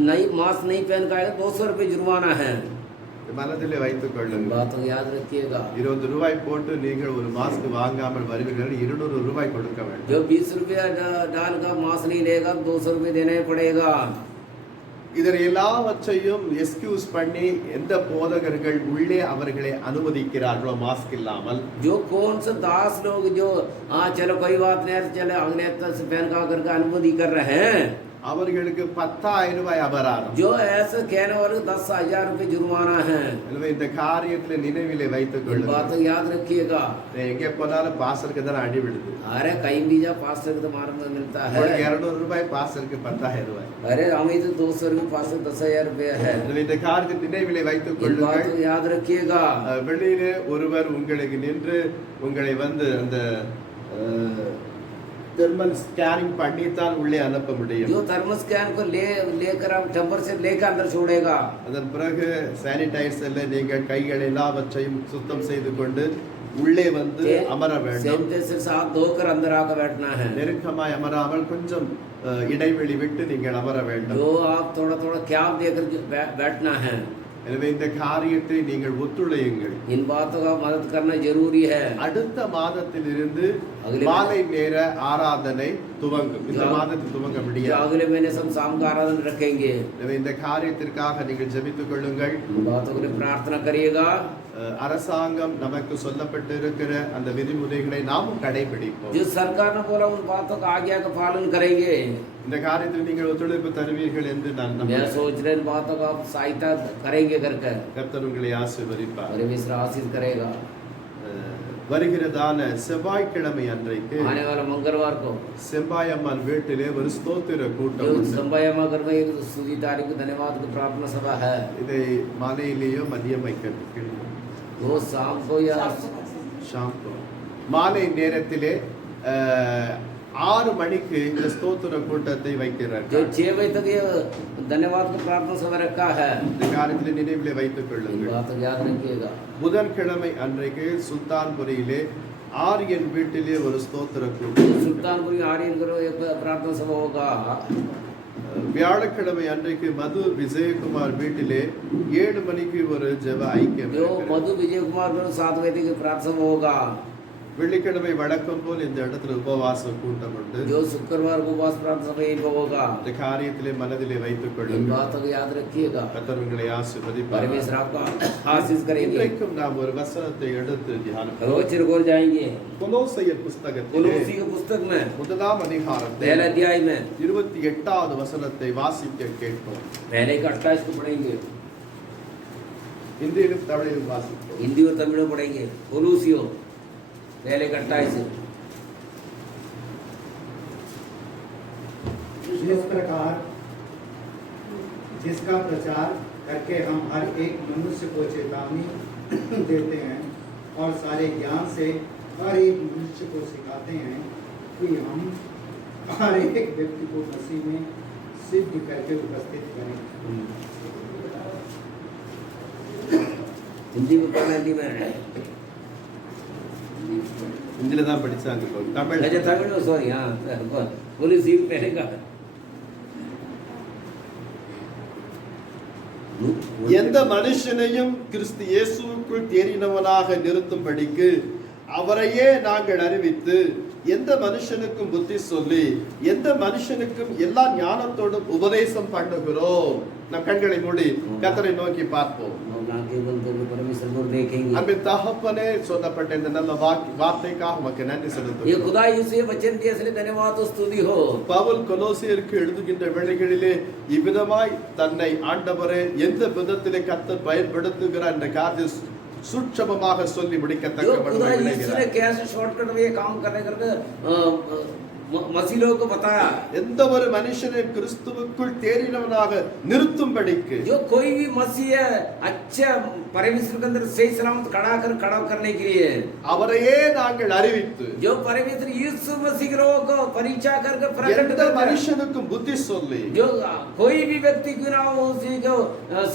नई मास्क नहीं पहन कर आएगा 200 रुपये जुर्माना है। மனதிலே வைத்துக் கொள்ளுங்கள். बातों को याद रखिएगा 20 ரூபாய் போட்டு நீங்கள் ஒரு மாஸ்க் வாங்காமல் வருவீர்கள் 200 ரூபாய் கொடுக்க வேண்டும். जो 20 रुपया डाल का मास्क नहीं लेगा 200 रुपये देना ही पड़ेगा। இதர் எல்லாவற்றையும் எக்ஸ்கியூஸ் பண்ணி எந்த போதகர்கள் உள்ளே அவர்களை அனுமதிக்கிறார்களோ மாஸ்க் இல்லாமல் जो कौन सा दास लोग जो चलो कोई बात नहीं चलो अगले से पहन का करके अनुमति कर रहे हैं அவர்களுக்கு 10,000 ரூபாய் அபராதம். जो ऐसे कहने वाले 10,000 रुपये जुर्माना है. எனவே இந்த காரியத்தில் நினைவிலே வைத்துக் बात கொள்ளுங்கள். याद रखिएगा. எங்கே போனாலும் பாஸ்டருக்கு தான் அடி விடுது. अरे कहीं भी जा पास्टर को तो मारना मिलता है. 200 ரூபாய் பாஸ்டருக்கு 10,000 ரூபாய். अरे हमें तो 200 रुपये पास्टर 10,000 रुपये है. எனவே இந்த காரியத்தை நினைவிலே வைத்துக் बात கொள்ளுங்கள். याद रखिएगा. வெளியிலே ஒருவர் உங்களுக்கு நின்று உங்களை வந்து அந்த थर्मल स्कैनिंग பண்ணி தான் உள்ளே அனுப்ப முடியும். जो थर्मल स्कैन को लेकर आप टेम्परेचर लेकर अंदर छोड़ेगा. அதன் பிறகு சானிடைசர்ல நீங்கள் கைகள் எல்லாவற்றையும் சுத்தம் செய்து கொண்டு உள்ளே வந்து அமர வேண்டும். सैनिटाइजर से हाथ धोकर अंदर आकर बैठना है. நெருக்கமாய் அமராமல் கொஞ்சம் இடைவெளி விட்டு நீங்கள் அமர வேண்டும். जो आप थोड़ा थोड़ा क्या देकर बैठना है. எனவே இந்த காரியத்தை நீங்கள் ஒத்துழையுங்கள். इन बातों का मदद करना जरूरी है. அடுத்த மாதத்திலிருந்து மாலை நேர ஆராதனை துவங்கும். இந்த மாதத்தில் துவங்க முடியாது. अगले महीने सब शाम का आराधना रखेंगे. எனவே இந்த காரியத்திற்காக நீங்கள் ஜெபித்துக் கொள்ளுங்கள். बातों के लिए प्रार्थना करिएगा. அரசாங்கம் நமக்கு சொல்லப்பட்டிருக்கிற அந்த விதிமுறைகளை நாமும் கடைபிடிப்போம். जो सरकार ने बोला उन बातों का आज्ञा का पालन करेंगे. இந்த காரியத்தில் நீங்கள் ஒத்துழைப்பு தருவீர்கள் என்று நான் मैं நம்புகிறேன். सोच रहे इन बातों का आप सहायता करेंगे करके. கர்த்தர் உங்களை ஆசீர்வதிப்பார். परमेश्वर आशीष करेगा. வருகிறதான செவ்வாய்க்கிழமை அன்றைக்கு आने वाला मंगलवार को செம்பாயம்மன் வீட்டிலே ஒரு ஸ்தோத்திர கூட்டம் जो உண்டு. संभायमा कर में एक सूजी तारीख को धन्यवाद की प्रार्थना सभा है. இதை மாலையிலேயோ மதியம் வைக்க वो शाम को या ஷாம் மாலை நேரத்திலே 6 மணிக்கு இந்த ஸ்தோத்திர கூட்டத்தை जो வைக்கிறார்கள். 6 बजे तक ये धन्यवाद की प्रार्थना सभा रखा है. இந்த காரியத்தில் நினைவிலே வைத்துக் इन கொள்ளுங்கள். बात को याद रखिएगा. புதன்கிழமை அன்றைக்கு சுல்தான்புரியிலே ஆரியன் வீட்டிலே ஒரு ஸ்தோத்திர கூட்டம். सुल्तानपुरी आर्यन करो एक प्रार्थना सभा होगा. வியாழக்கிழமை அன்றைக்கு மது விஜயகுமார் வீட்டிலே 7 மணிக்கு ஒரு ஜெப ஐக்கியம் जो இருக்கிறது. मधु विजय कुमार को 7 बजे की प्रार्थना सभा होगा. வெள்ளிக்கிழமை வழக்கம் போல் இந்த இடத்துல உபவாச கூட்டம் உண்டு. जो शुक्रवार को उपवास प्रार्थना सभा यहीं पे होगा. இந்த காரியத்திலே மனதிலே வைத்துக் इन கொள்ளுங்கள். बातों को याद रखिएगा. கர்த்தர் உங்களை ஆசீர்வதிப்பார். परमेश्वर आपको आशीष करेंगे. இன்றைக்கும் நாம் ஒரு வசனத்தை எடுத்து தியானம் रोज चिरगोर जाएंगे. கொலோசையர் புஸ்தகத்திலே कोलोसी के पुस्तक में முதலாம் அதிகாரத்தில் पहले अध्याय में 28வது வசனத்தை வாசிக்க கேட்போம். पहले का 28 को पढ़ेंगे. இந்தியிலும் தமிழிலும் வாசிப்போம். हिंदी और तमिल में पढ़ेंगे. कोलोसियो पहले का 28. जिस प्रकार जिसका प्रचार करके हम हर एक मनुष्य को चेतावनी देते हैं और सारे ज्ञान से हर एक मनुष्य को सिखाते हैं कि हम हर एक व्यक्ति को मसीह में सिद्ध करके उपस्थित करें. हिंदी में पढ़ना. हिंदी में இந்தியில தான் படிச்சாங்க. தமிழ் अच्छा तमिल में सॉरी. हाँ कोलोसी पहले का எந்த மனுஷனையும் கிறிஸ்து இயேசுவுக்குள் தேறினவனாக நிறுத்தும்படிக்கு அவரையே நாங்கள் அறிவித்து எந்த மனுஷனுக்கும் புத்தி சொல்லி எந்த மனுஷனுக்கும் எல்லா ஞானத்தோடும் உபதேசம் பண்ணுகிறோம். நம் கண்களை மூடி கர்த்தரை நோக்கி பார்ப்போம். परमेश्वर को देखेंगे. அன்பின் தகப்பனே, சொல்லப்பட்ட இந்த நல்ல வார்த்தைக்காக உமக்கு நன்றி ये செலுத்துகிறோம். खुदा यीशु वचन दिए इसलिए धन्यवाद और स्तुति हो. பவுல் கொலோசியருக்கு எழுதுகின்ற வேளைகளிலே இவ்விதமாய் தன்னை ஆண்டவரே எந்த விதத்திலே கர்த்தர் பயன்படுத்துகிறார் என்ற காரியத்தை சூட்சமமாக சொல்லி जो முடிக்கத்தக்க खुदा यीशु ने कैसे शॉर्टकट में ये काम करने करके मसीह लोगों को बताया. எந்த ஒரு மனுஷனை கிறிஸ்துவுக்குள் தேறினவனாக நிறுத்தும்படிக்கு जो कोई भी मसीह है अच्छा परमेश्वर के अंदर सही सलामत खड़ा करने के लिए அவரையே நாங்கள் அறிவித்து जो परमेश्वर यीशु मसीह के लोगों को परीक्षा करके प्रकट எந்த करके மனுஷனுக்கும் புத்தி சொல்லி जो कोई भी व्यक्ति क्यों ना हो उसी को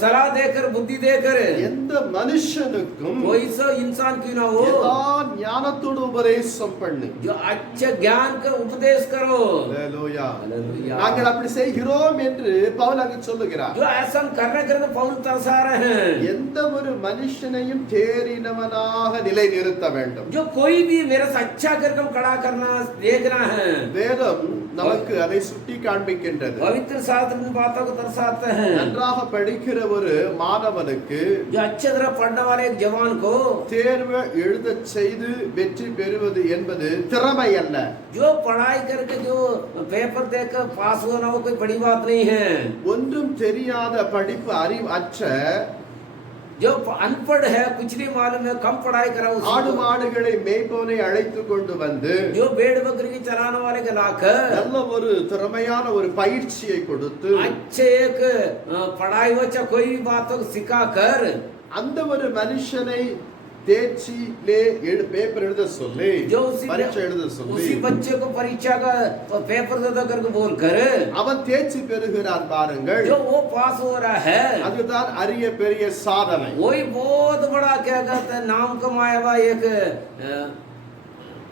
सलाह देकर बुद्धि देकर எந்த மனுஷனுக்கும் कोई सा इंसान क्यों ना हो எல்லா ஞானத்தோடு உபதேசம் பண்ணு. जो अच्छा ज्ञान का उपदेश उपदेश करो। Hallelujah. Hallelujah. நாங்கள் அப்படி செய்கிறோம் என்று பவுல் அங்கு சொல்லுகிறார். जो ऐसा हम करने करके पौल तरसा रहे हैं। எந்த ஒரு மனுஷனையும் தேறினவனாக நிலை நிறுத்த வேண்டும். जो कोई भी मेरे से अच्छा करके हम खड़ा करना देखना है। வேதம் நமக்கு அதை சுட்டி காண்பிக்கின்றது. पवित्र शास्त्र इन बातों को दर्शाते हैं। நன்றாக படிக்கிற ஒரு மாணவனுக்கு जो अच्छे तरह पढ़ने वाले एक जवान को தேர்வு எழுதச் செய்து வெற்றி பெறுவது என்பது திறமை அல்ல. जो पढ़ाई करके जो पेपर देकर पास होना वो कोई बड़ी बात नहीं है। ஒன்றும் தெரியாத படிப்பு அறிவு அற்ற जो अनपढ़ है कुछ नहीं मालूम है कम पढ़ाई करा ஆடு उसको மாடுகளை மேய்ப்பவனை அழைத்து கொண்டு வந்து जो भेड़ बकरी की चराने वाले के लाकर நல்ல ஒரு திறமையான ஒரு பயிற்சியை கொடுத்து अच्छे एक पढ़ाई हो चाहे कोई भी बातों को सिखा कर அந்த ஒரு மனுஷனை தேர்ச்சியிலே பேப்பர் எழுத சொல்லி जो उसी பரீட்சை எழுத சொல்லி उसी बच्चे को परीक्षा का पेपर दे करके बोल कर அவன் தேர்ச்சி பெறுகிறான் பாருங்கள். जो वो पास हो रहा है அதுதான் அரிய பெரிய சாதனை. वही बहुत बड़ा क्या कहते हैं नाम कमाया हुआ एक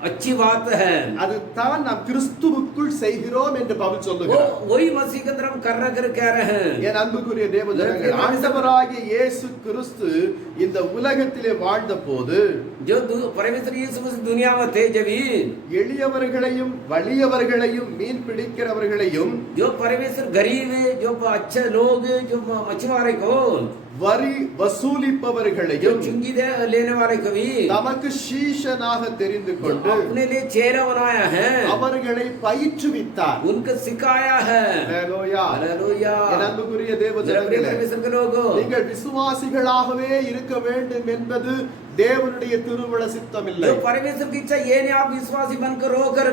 अच्छी बात है। அதுதான் நாம் கிறிஸ்துவுக்குள் செய்கிறோம் என்று பவுல் சொல்லுகிறார். वही मसीह के अंदर हम कर कह रहे हैं। என் அன்புக்குரிய தேவஜனங்களே, ஆண்டவராகிய இயேசு கிறிஸ்து இந்த உலகத்திலே வாழ்ந்த போது जो परमेश्वर यीशु मसीह दुनिया में थे जब ही எளியவர்களையும் வலியவர்களையும் மீன் பிடிக்கிறவர்களையும் जो परमेश्वर गरीब है जो अच्छे लोग जो मछुआरे को வரி जो வசூலிப்பவர்களையும் चुंगी लेने वाले को भी தமக்கு சீஷனாக தெரிந்து கொண்டு अपने लिए चेहरा बनाया है அவர்களை பயிற்றுவித்தார். उनको सिखाया है। ஹல்லேலூயா. हालेलुया। என் அன்புக்குரிய मेरे தேவஜனங்களே, परमेश्वर के लोगों நீங்கள் விசுவாசிகளாகவே இருக்க வேண்டும் என்பது தேவனுடைய திருவுள சித்தம் இல்லை. जो परमेश्वर की इच्छा ये नहीं आप विश्वासी बनकर रो कर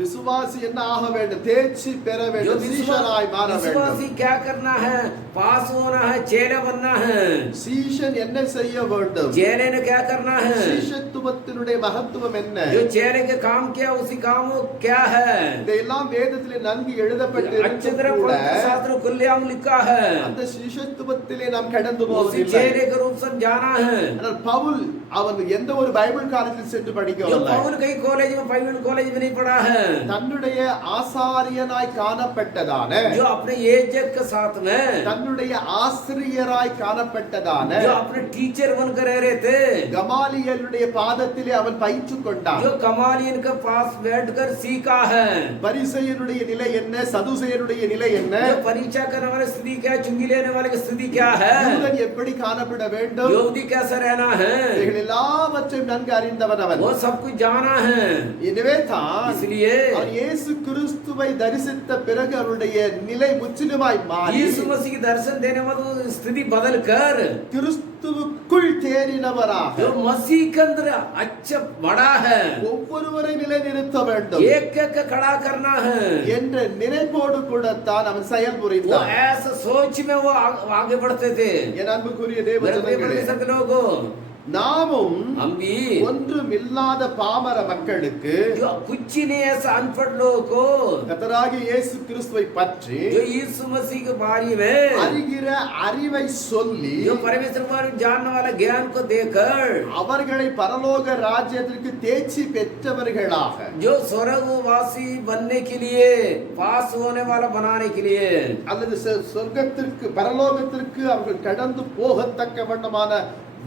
விசுவாசி என்ன ஆக வேண்டும்? தேர்ச்சி பெற जो வேண்டும், சீஷனாய் மாற வேண்டும். विश्वासी क्या करना है? पास होना है, चेहरा बनना है। சீஷன் என்ன செய்ய வேண்டும்? चेहरे ने क्या करना है? சீஷத்துவத்தினுடைய மகத்துவம் என்ன? जो चेहरे के काम किया उसी काम वो क्या है? இதெல்லாம் வேதத்திலே நன்கு எழுதப்பட்டு अच्छी तरह கூட पवित्र शास्त्र खुलेआम लिखा है। அந்த சீஷத்துவத்திலே நாம் கடந்து उसी போவதில்லை. चेहरे के रूप से जाना है। ஆனால் பவுல் அவன் எந்த ஒரு பைபிள் காலேஜில் சென்று जो படிக்கவில்லை. पौल कई कॉलेज में बाइबल कॉलेज में नहीं पढ़ा है। தன்னுடைய ஆசாரியனாய் காணப்பட்டதான जो अपने एजेक के साथ में தன்னுடைய ஆசிரியராய் காணப்பட்டதான जो अपने टीचर बनकर रह रहे थे கமாலியலுடைய பாதத்திலே அவன் பயிற்று கொண்டான். जो कमालियन के पास बैठकर सीखा है। பரிசேயனுடைய நிலை என்ன, சதுசேயனுடைய நிலை என்ன, जो परीक्षा करने वाले स्थिति क्या है, चुंगी लेने वाले की स्थिति क्या है, யூதன் எப்படி காணப்பட வேண்டும், यहूदी कैसा रहना है, இவைகள் எல்லாவற்றையும் நன்கு அறிந்தவன் அவன். वो सब कुछ जाना है। எனவே தான் इसलिए அவன் இயேசு கிறிஸ்துவை தரிசித்த பிறகு அவருடைய நிலை முற்றிலுமாய் மாறி यीशु मसीह के दर्शन देने में तो स्थिति बदल कर கிறிஸ்துவுக்குள் தேறினவராக जो मसीह के अंदर अच्छा बड़ा है ஒவ்வொருவரை நிலைநிறுத்த வேண்டும் एक एक खड़ा करना है என்ற நினைப்போடு கூடத்தான் அவன் செயல் वो புரிந்தான். ऐसा सोच में वो आगे बढ़ते थे। என் அன்புக்குரிய मेरे प्रिय தேவஜனங்களே, परमेश्वर के लोगों நாமும் हम भी ஒன்றும் இல்லாத பாமர மக்களுக்கு जो कुछ ही नहीं ऐसा अनपढ़ लोगों को கர்த்தராகிய இயேசு கிறிஸ்துவை பற்றி जो यीशु मसीह के बारे में அறிகிற அறிவை சொல்லி जो परमेश्वर के बारे में जानने वाला ज्ञान को देकर அவர்களை பரலோக ராஜ்யத்திற்கு தேர்ச்சி பெற்றவர்களாக जो स्वर्गवासी बनने के लिए पास होने वाला बनाने के लिए அல்லது சொர்க்கத்திற்கு பரலோகத்திற்கு அவர்கள் கடந்து போகத்தக்க வண்ணமான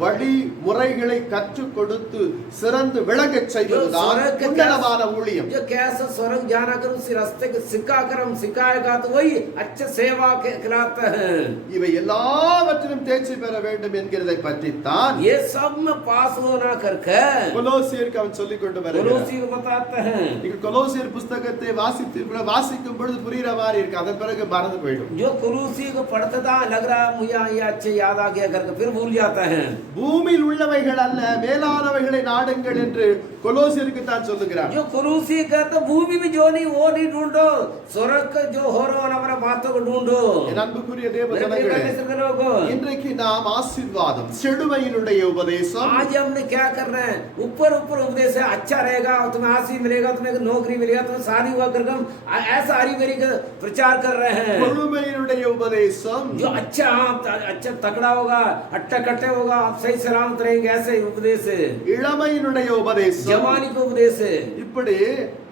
வழிமுறைகளை கற்றுக் கொடுத்து சிறந்து விளங்கச் செய்வதுதான் உன்னதமான ஊழியம். जो कैसा स्वर्ग जाना कर उसी रास्ते को सिखाकर हम सिखाएगा तो वही अच्छे सेवा के खिलाते हैं। இவை எல்லாவற்றிலும் தேர்ச்சி பெற வேண்டும் என்கிறதை பற்றித்தான் ये सब में पास होना करके கொலோசியருக்கு அவன் சொல்லிக் கொண்டு வருகிறார். कोलोसी को बताते हैं। நீங்கள் கொலோசியர் புஸ்தகத்தை வாசிக்கும் பொழுது புரிகிற மாதிரி இருக்கு, அதன் பிறகு மறந்து போயிடும். जो कुलूसी को पढ़ता था लग रहा मुझे ये अच्छे याद आ गया करके फिर भूल जाता है। பூமியில் உள்ளவைகள் அல்ல மேலானவைகளை நாடுங்கள் என்று கொலோசியருக்கு தான் சொல்லுகிறார். जो कुलूसी कहते भूमि में जो नहीं वो नहीं ढूंढो, स्वर्ग का जो हो रहा है हमारा बातों को ढूंढो। என் அன்புக்குரிய தேவ मेरे प्रिय ஜனங்களே, परमेश्वर के लोगों இன்றைக்கு நாம் ஆசீர்வாதம் செழுமையினுடைய உபதேசம் आज हमने क्या कर रहे हैं ऊपर ऊपर उपदेश है अच्छा रहेगा तुम्हें आशी मिलेगा तुम्हें नौकरी मिलेगा तुम्हें शादी हुआ कर ऐसा हरी भरी का प्रचार कर रहे हैं। கொழுமையினுடைய உபதேசம் जो अच्छा अच्छा तगड़ा होगा अट्टा कट्टे होगा सही सलामत रहेंगे, ऐसे ही उपदेश है। இளமையினுடைய உபதேசம், जवानी को उपदेश है। இப்படி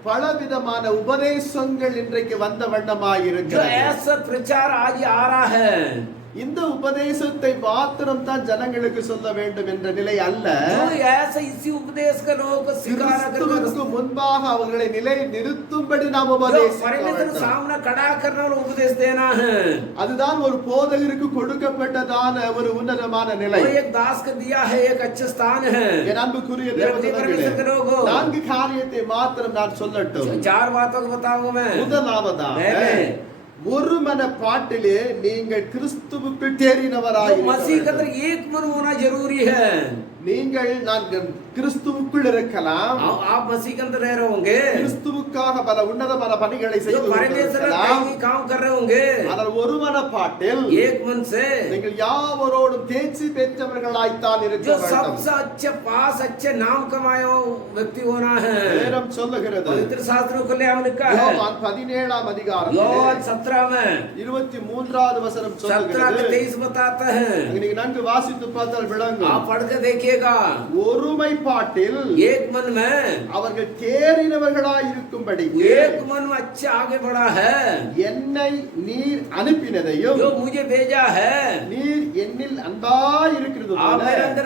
பலவிதமான உபதேசங்கள் இன்றைக்கு வந்த வண்ணமாய் जो இருக்கிறது. ऐसा प्रचार आज आ रहा है, இந்த உபதேசத்தை மாத்திரம் தான் ஜனங்களுக்கு சொல்ல வேண்டும் என்ற நிலை அல்ல. जो ऐसा इसी उपदेश का लोगों को सिखाना கிறிஸ்துவுக்கு முன்பாக அவர்களை நிலை நிறுத்தும்படி நாம் जो உபதேசிக்க परमेश्वर வேண்டும். सामने खड़ा करने वाला उपदेश देना है। அதுதான் ஒரு போதகருக்கு கொடுக்கப்பட்டதான ஒரு உன்னதமான நிலை. वो एक दास को दिया है, एक अच्छा स्थान है। என் அன்புக்குரிய मेरे प्रिय தேவஜனங்களே, परमेश्वर के लोगों, 4 காரியத்தை மாத்திரம் நான் சொல்லட்டும். 4 बातों को बताऊंगा मैं। முதலாவதாக, पहले, ஒரு மனப்பாட்டிலே நீங்கள் கிறிஸ்துவுக்கு जो தேறினவராய் मसीह के இருக்க अंदर एक मन होना जरूरी है। நீங்கள் நான் கிறிஸ்துவுக்குள் இருக்கலாம், आप मसीह के अंदर रह रहे होंगे, கிறிஸ்துவுக்காக பல உன்னதமான பணிகளை जो செய்து परमेश्वर का கொண்டிருக்கலாம். कई काम कर रहे होंगे, ஆனால் ஒரு மனப்பாட்டில் एक मन से, நீங்கள் யாவரோடும் தேர்ச்சி பெற்றவர்களாய்த்தான் இருக்க जो வேண்டும். सबसे अच्छे पास अच्छे नाम कमाया व्यक्ति होना है। வேதம் சொல்லுகிறது, पवित्र शास्त्रों को ले हम लिखा है, யோவான் 17ஆம் அதிகாரம் योहान 17 में 23வது வசனம் 17 के சொல்லுகிறது. 23 बताता है। அங்க நீங்க நன்கு வாசித்து பார்த்தால் விளங்கும். आप पढ़ के देखिएगा, ஒருமைப்பாட்டில் एक मन में, அவர்கள் தேறினவர்களாய் இருக்கும்படி एक मन में अच्छा आगे बढ़ा है। என்னை நீர் அனுப்பினதையும் जो मुझे भेजा है, நீர் என்னில் அன்பாய் இருக்கிறது आप போல मेरे अंदर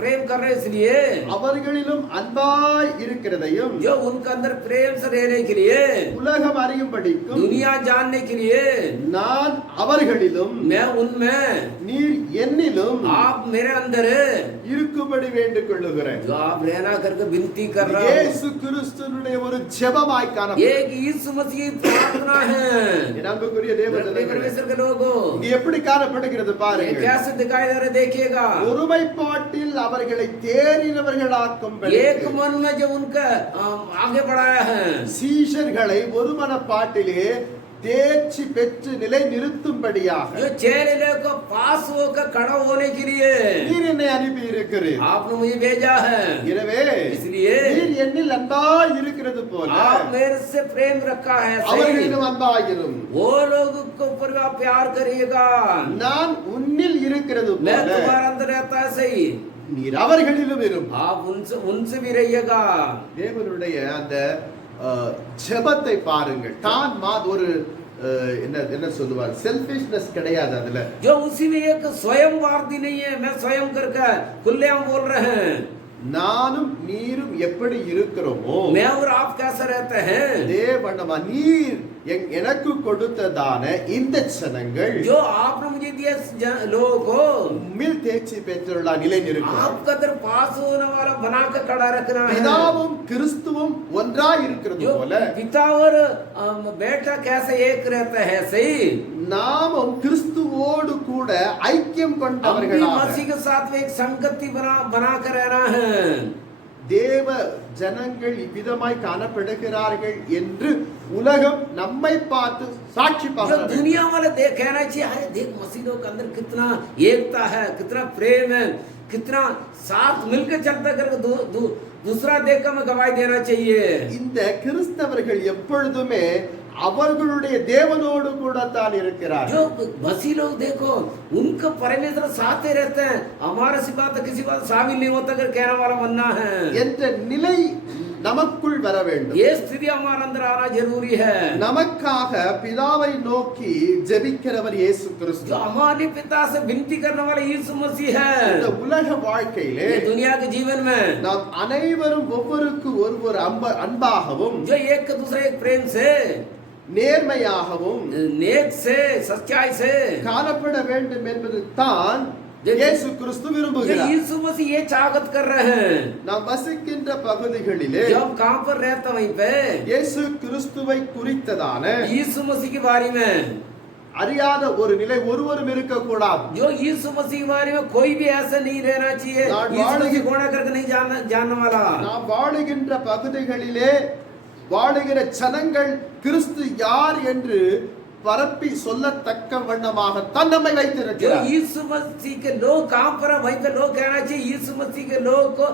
प्रेम कर रहे, इसलिए அவர்களிலும் அன்பாய் இருக்கிறதையும் जो उनके अंदर प्रेम से रहने के लिए, உலகம் அறியும்படிக்கும் दुनिया जानने के लिए, நான் அவர்களிலும் मैं उनमें, நீர் என்னிலும் आप मेरे अंदर இருக்கும்படி வேண்டிக் கொள்ளுகிறேன். जो आप रहना करके विनती कर रहा हूं। இயேசு கிறிஸ்துவினுடைய ஒரு ஜெபமாய் காணப்படும். एक यीशु मसीह की प्रार्थना है। என் அன்புக்குரிய मेरे தேவஜனங்களே, परमेश्वर के लोगों, இங்க எப்படி காணப்படுகிறது ये பாருங்க. कैसे दिखाई दे रहा है, देखिएगा। ஒருமைப்பாட்டில் அவர்களை தேறினவர்களாக்கும்படி एक मन में जो उनका आगे बढ़ाया है, சீஷர்களை ஒரு மனப்பாட்டிலே தேர்ச்சி பெற்று நிலை நிறுத்தும்படியாக जो चेले को पास होकर खड़ा होने के लिए நீர் என்னை அனுப்பி இருக்கிறீர். आपने मुझे भेजा है। எனவே इसलिए நீர் என்னில் அன்பாய் இருக்கிறது போல आप मेरे से प्रेम रखा है, सही। அவர்களிடம் அன்பாயிரும். वो लोग को ऊपर भी आप प्यार करिएगा। நான் உன்னில் இருக்கிறது मैं போல तुम्हारे अंदर रहता है, सही। நீர் அவர்களிலும் இரும். आप उनसे भी रहिएगा। தேவனுடைய அந்த ஜெபத்தை பாருங்கள். தான் ஒரு என்ன சொல்லுவார், செல்ஃபிஷ்னஸ் கிடையாது அதுல. जो उसी में एक स्वयं वादी नहीं है, मैं स्वयं करके खुलेआम बोल रहे हैं। நானும் நீரும் எப்படி இருக்கிறோமோ मैं और आप कैसे रहते हैं, தேவனமா நீர் எனக்கு கொடுத்ததான இந்த சனங்கள் जो आपने मुझे दिया लोगों को உம்மில் தேர்ச்சி பெற்றுள்ள நிலை நிற்கும். आपका अंदर पास होने वाला बना कर खड़ा रखना है। பிதாவும் கிறிஸ்துவும் ஒன்றாய் இருக்கிறது जो போல पिता और बेटा कैसे एक रहता है, सही। நாமும் கிறிஸ்துவோடு கூட ஐக்கியம் हम भी கொண்டவர்களாக मसीह के साथ में एक संगति बना कर रहना है। தேவ ஜனங்கள் இவ்விதமாய் காணப்படுகிறார்கள் என்று உலகம் நம்மை பார்த்து சாட்சி जो பகர दुनिया वाले कहना चाहिए, अरे देख मसीह लोग के अंदर कितना एकता है, कितना प्रेम है, कितना साथ मिलकर चलता करके दूसरा देख कर हमें गवाही देना चाहिए। இந்த கிறிஸ்தவர்கள் எப்பொழுதுமே அவர்களுடைய தேவனோடு கூட தான் இருக்கிறார்கள். जो मसीह लोग देखो, उनका परमेश्वर साथ ही रहते हैं, हमारा सिवा तो किसी बात शामिल नहीं होता कर कहने वाला बनना है। என்ற நிலை நமக்குள் வர வேண்டும். ये स्थिति हमारे अंदर आना जरूरी है। நமக்காக பிதாவை நோக்கி ஜெபிக்கிறவர் இயேசு கிறிஸ்து. जो हमारे पिता से विनती करने वाला यीशु मसीह இந்த है। உலக வாழ்க்கையிலே ये दुनिया के जीवन में நாம் அனைவரும் ஒவ்வொருக்கு ஒருவர் அன்பாகவும் जो एक दूसरे एक प्रेम से, நேர்மையாகவும் नेक से, सच्चाई से, காணப்பட வேண்டும் என்பது தான் இயேசு கிறிஸ்து ये விரும்புகிறார். यीशु मसीह ये चाहत कर रहे हैं। நாம் வசிக்கின்ற பகுதிகளிலே जब कहां पर रहता वहीं पे இயேசு கிறிஸ்துவை குறித்ததான यीशु मसीह के बारे में, அறியாத ஒரு நிலை ஒருவரும் இருக்கக்கூடாது. जो यीशु मसीह के बारे में कोई भी ऐसा नहीं रहना चाहिए, यीशु मसीह घोड़ा करके नहीं जानने वाला। நாம் வாழுகின்ற பகுதிகளிலே வாழுகிற ஜனங்கள் கிறிஸ்து யார் என்று பரப்பி சொல்லத்தக்க வண்ணமாகத்தான் நம்மை जो வைத்திருக்கிறார். यीशु मसीह के लोग कहाँ पर है, वहीं पे लोग कहना चाहिए यीशु मसीह के लोग को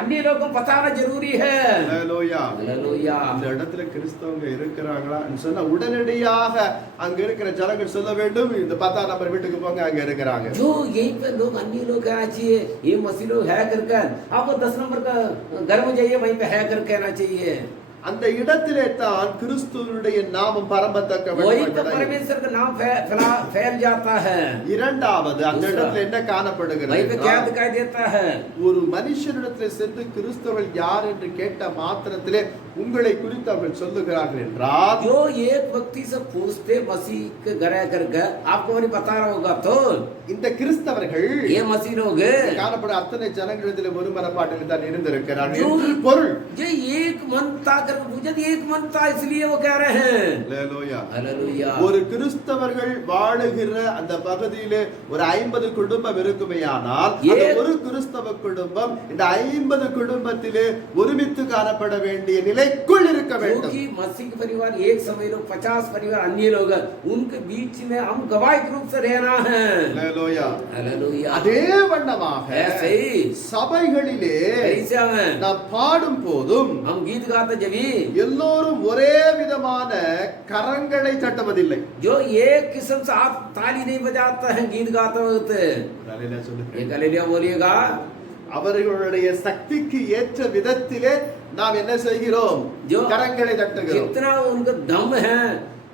अन्य लोगों को बताना जरूरी है। ஹல்லேலூயா. हालेलुया। அந்த இடத்துல கிறிஸ்தவங்க இருக்கிறாங்களா சொன்னா உடனடியாக அங்க இருக்கிற ஜனங்கள் சொல்ல வேண்டும், இந்த 10 நம்பர் வீட்டுக்கு போங்க, அங்க இருக்கிறாங்க. जो यहीं पे लोग अन्य लोग कहना चाहिए ये मसीह लोग है करके, आपको 10 नंबर का घर में जाइए वहीं पे है कर कहना चाहिए। அந்த இடத்திலே தான் கிறிஸ்துவினுடைய நாமம் பரம்பத்தக்க वही तो வண்ணமாக परमेश्वर का नाम फैल जाता है। இரண்டாவது அந்த இடத்துல என்ன காணப்படுகிறது वहीं पे क्या என்றால், दिखाई देता है? ஒரு மனுஷனிடத்தில் சென்று கிறிஸ்தவர்கள் யார் என்று கேட்ட மாத்திரத்திலே உங்களை குறித்து அவர்கள் சொல்லுகிறார்கள் என்றால், जो एक व्यक्ति से पूछते मसीह के घर करके आपको नहीं बता रहा होगा तो இந்த கிறிஸ்தவர்கள் ये मसीह लोग காணப்பட அத்தனை ஜனங்களிடத்தில் ஒரு மனப்பாட்டில் தான் இருந்திருக்கிறார்கள் जो என்று பொருள். ये एक मनता करके पूछे तो एक मनता इसलिए वो कह रहे हैं। ஹல்லேலூயா. हालेलुया। ஒரு கிறிஸ்தவர்கள் வாழுகிற அந்த பகுதியிலே ஒரு 50 குடும்பம் இருக்குமேயானால் அந்த ஒரு கிறிஸ்தவ குடும்பம் இந்த 50 குடும்பத்திலே ஒருமித்து காணப்பட வேண்டிய நிலைக்குள் இருக்க வேண்டும். क्योंकि मसीह के परिवार एक समय लोग 50 परिवार अन्य लोग उनके बीच में हम गवाही के रूप से रहना है। ஹல்லேலூயா. हालेलुया। அதே வண்ணமாக ऐसे ही சபைகளிலே ऐसा में நாம் பாடும் போதும் हम गीत गाते जब எல்லோரும் ஒரே விதமான கரங்களை தட்டுவதில்லை. जो एक किस्म से आप ताली नहीं बजाते हैं गीत गाते वक्त, ஹல்லேலூயா சொல்லுங்க. एक हालेलुया बोलिएगा। அவர்களுடைய சக்திக்கு ஏற்ற விதத்திலே நாம் என்ன செய்கிறோம்? जो கரங்களை தட்டுகிறோம். जितना उनका दम है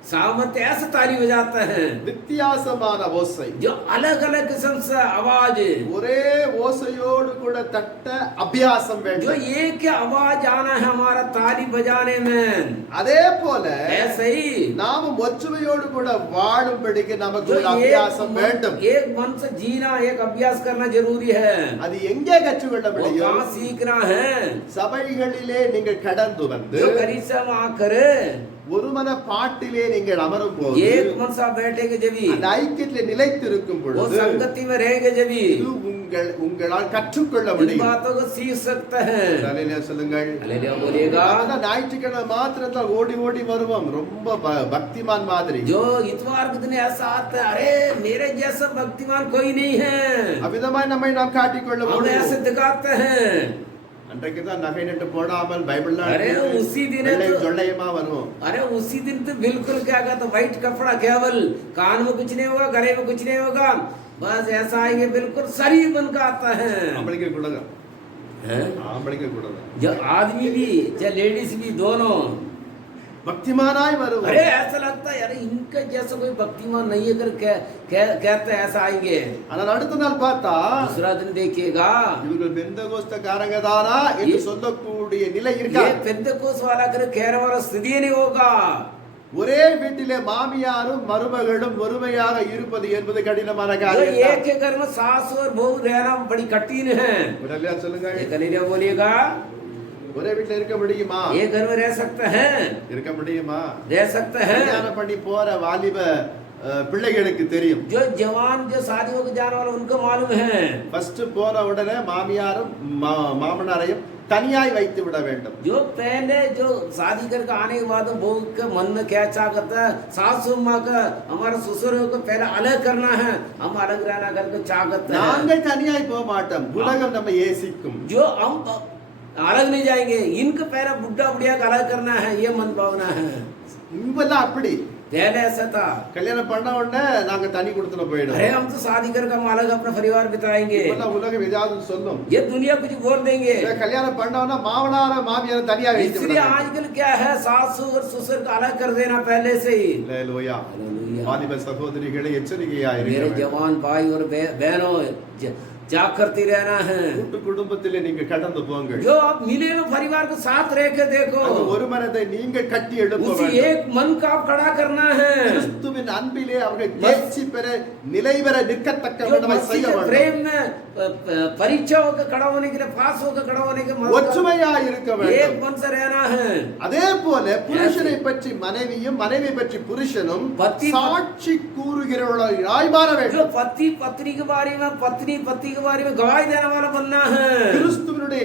सामर्थ्य ऐसे ताली बजाते हैं வித்தியாசமான ஓசை, जो अलग अलग किस्म से आवाज, ஒரே ஓசையோடு கூட தட்ட அபியாசம் जो வேண்டும். एक ही आवाज आना है हमारा ताली बजाने में। அதே போல ऐसे ही நாமும் ஒற்றுமையோடு கூட வாழும்படிக்கு நமக்கு जो ஒரு அபியாசம் வேண்டும். एक मन से जीना एक अभ्यास करना जरूरी है। அது எங்கே கற்றுக்கொள்ள वो முடியும்? कहाँ सीखना है? சபைகளிலே நீங்கள் கடந்து வந்து जो कलीसिया में आकर ஒருமன பாட்டிலே நீங்கள் அமரும் போது एक मन से बैठेंगे जब அந்த ஐக்கியத்திலே நிலைத்திருக்கும் वो பொழுது संगति में रहेंगे जब இது உங்களால் கற்றுக்கொள்ள इन முடியும். बातों को सीख सकते हैं। ஹல்லேலூயா சொல்லுங்கள். हालेलुया बोलिएगा। அதான் ஞாயிற்றுக்கிழமை மாத்திரத்தில் ஓடி ஓடி வருவோம், ரொம்ப பக்திமான் மாதிரி. जो इतवार के दिन ऐसा आता है अरे मेरे जैसा भक्तिमान कोई नहीं है, அவ்விதமாய் நம்மை நாம் காட்டிக்கொள்ள हम முடியும். ऐसे दिखाते हैं। அன்றைக்கு தான் நகை நட்டு போடாமல் பைபிள்லாம் अरे उसी दिन है तो சொல்லையமா வருவோம். अरे उसी दिन तो बिल्कुल क्या कहता तो व्हाइट कपड़ा केवल, कान में कुछ नहीं होगा, गले में कुछ नहीं होगा, बस ऐसा आएंगे बिल्कुल शरीर बन का आता है। ஆம்பளைக்கு கூடங்க, हैं? ஆம்பளைக்கு கூடங்க जो आदमी भी चाहे लेडीज भी दोनों, பக்திமானாய் வருவோம். अरे ऐसा लगता है अरे इनका जैसा कोई भक्तिमान नहीं है कर कहते हैं ऐसा आएंगे। ஆனால் அடுத்த நாள் பார்த்தா दूसरा दिन देखिएगा இவர்கள் பெந்தகோஸ்தக்காரங்க தானா என்று சொல்லக்கூடிய நிலை ये இருக்கா? पेंतेकोस्त वाला कर कहने वाला स्थिति नहीं होगा। ஒரே வீட்டிலே மாமியாரும் மருமகளும் ஒருமையாக இருப்பது என்பது கடினமான जो காரியம் एक के घर में सास और बहू रहना बड़ी कठिन है। உடனே சொல்லுங்க, एक हालेलुया बोलिएगा। ஒரே வீட்டில் இருக்க முடியுமா? एक घर में रह सकते हैं, இருக்க முடியுமா? रह सकते हैं। கல்யாணம் பண்ணி போற வாலிப பிள்ளைகளுக்கு தெரியும். जो जवान जो शादी होकर जाने वाला उनको मालूम है ஃபர்ஸ்ட் போன உடனே மாமியாரும் மாமனாரையும் தனியாய் வைத்து விட வேண்டும். जो पहले जो शादी करके आने के बाद बहू के मन में क्या चाह करता है, सासू माँ का हमारा ससुर को पहले अलग करना है, हम अलग रहना करके चाह करते हैं। நாங்கள் தனியாய் போக மாட்டோம், உலகம் நம்ம ஏசிக்கும். जो हम अलग नहीं जाएंगे, इनको पहले बुढ़ा बुढ़िया का अलग करना है, ये मन भावना है। இப்பெல்லாம் அப்படி पहले ऐसा था கல்யாணம் பண்ண உடனே நாங்க தனி கொடுத்துட போயிடும். अरे हम तो शादी करके हम अलग अपना परिवार बिताएंगे, இப்பெல்லாம் உலகம் ஏதாவது சொல்லும், ये दुनिया कुछ बोल देंगे। கல்யாணம் பண்ண உடனே மாமனார மாமியார தனியா வைத்து इसलिए விட. आजकल क्या है सासू और ससुर का अलग कर देना पहले से ही। ஹல்லேலூயா. हालेलुया। வாலிப சகோதரிகளே எச்சரிக்கையா मेरे இருங்க. जवान भाई और बहनों जाग करती रहना है। கூட்டு குடும்பத்திலே நீங்க கடந்து போங்கள். जो आप मिले हुए परिवार को साथ रह के देखो, அந்த ஒரு மனதை நீங்க கட்டி எழுப்ப उसी வேண்டும். एक मन का आप खड़ा करना है। கிறிஸ்துவின் அன்பிலே அவர்கள் தேர்ச்சி பெற நிலைவர நிற்கத்தக்க जो விதமாய் मसीह செய்ய के வேண்டும். प्रेम में परीक्षा होकर खड़ा होने के लिए, पास होकर खड़ा होने के लिए ஒற்றுமையா இருக்க एक வேண்டும். मन से रहना है। அதே போல புருஷனை பற்றி மனைவியும் மனைவி பற்றி புருஷனும் பத்தி- சாட்சி கூறுகிறவர்களாய் மாற जो வேண்டும். पति पत्नी के बारे में, पत्नी पति के के बारे में गवाही देने वाला बनना है। கிறிஸ்துவினுடைய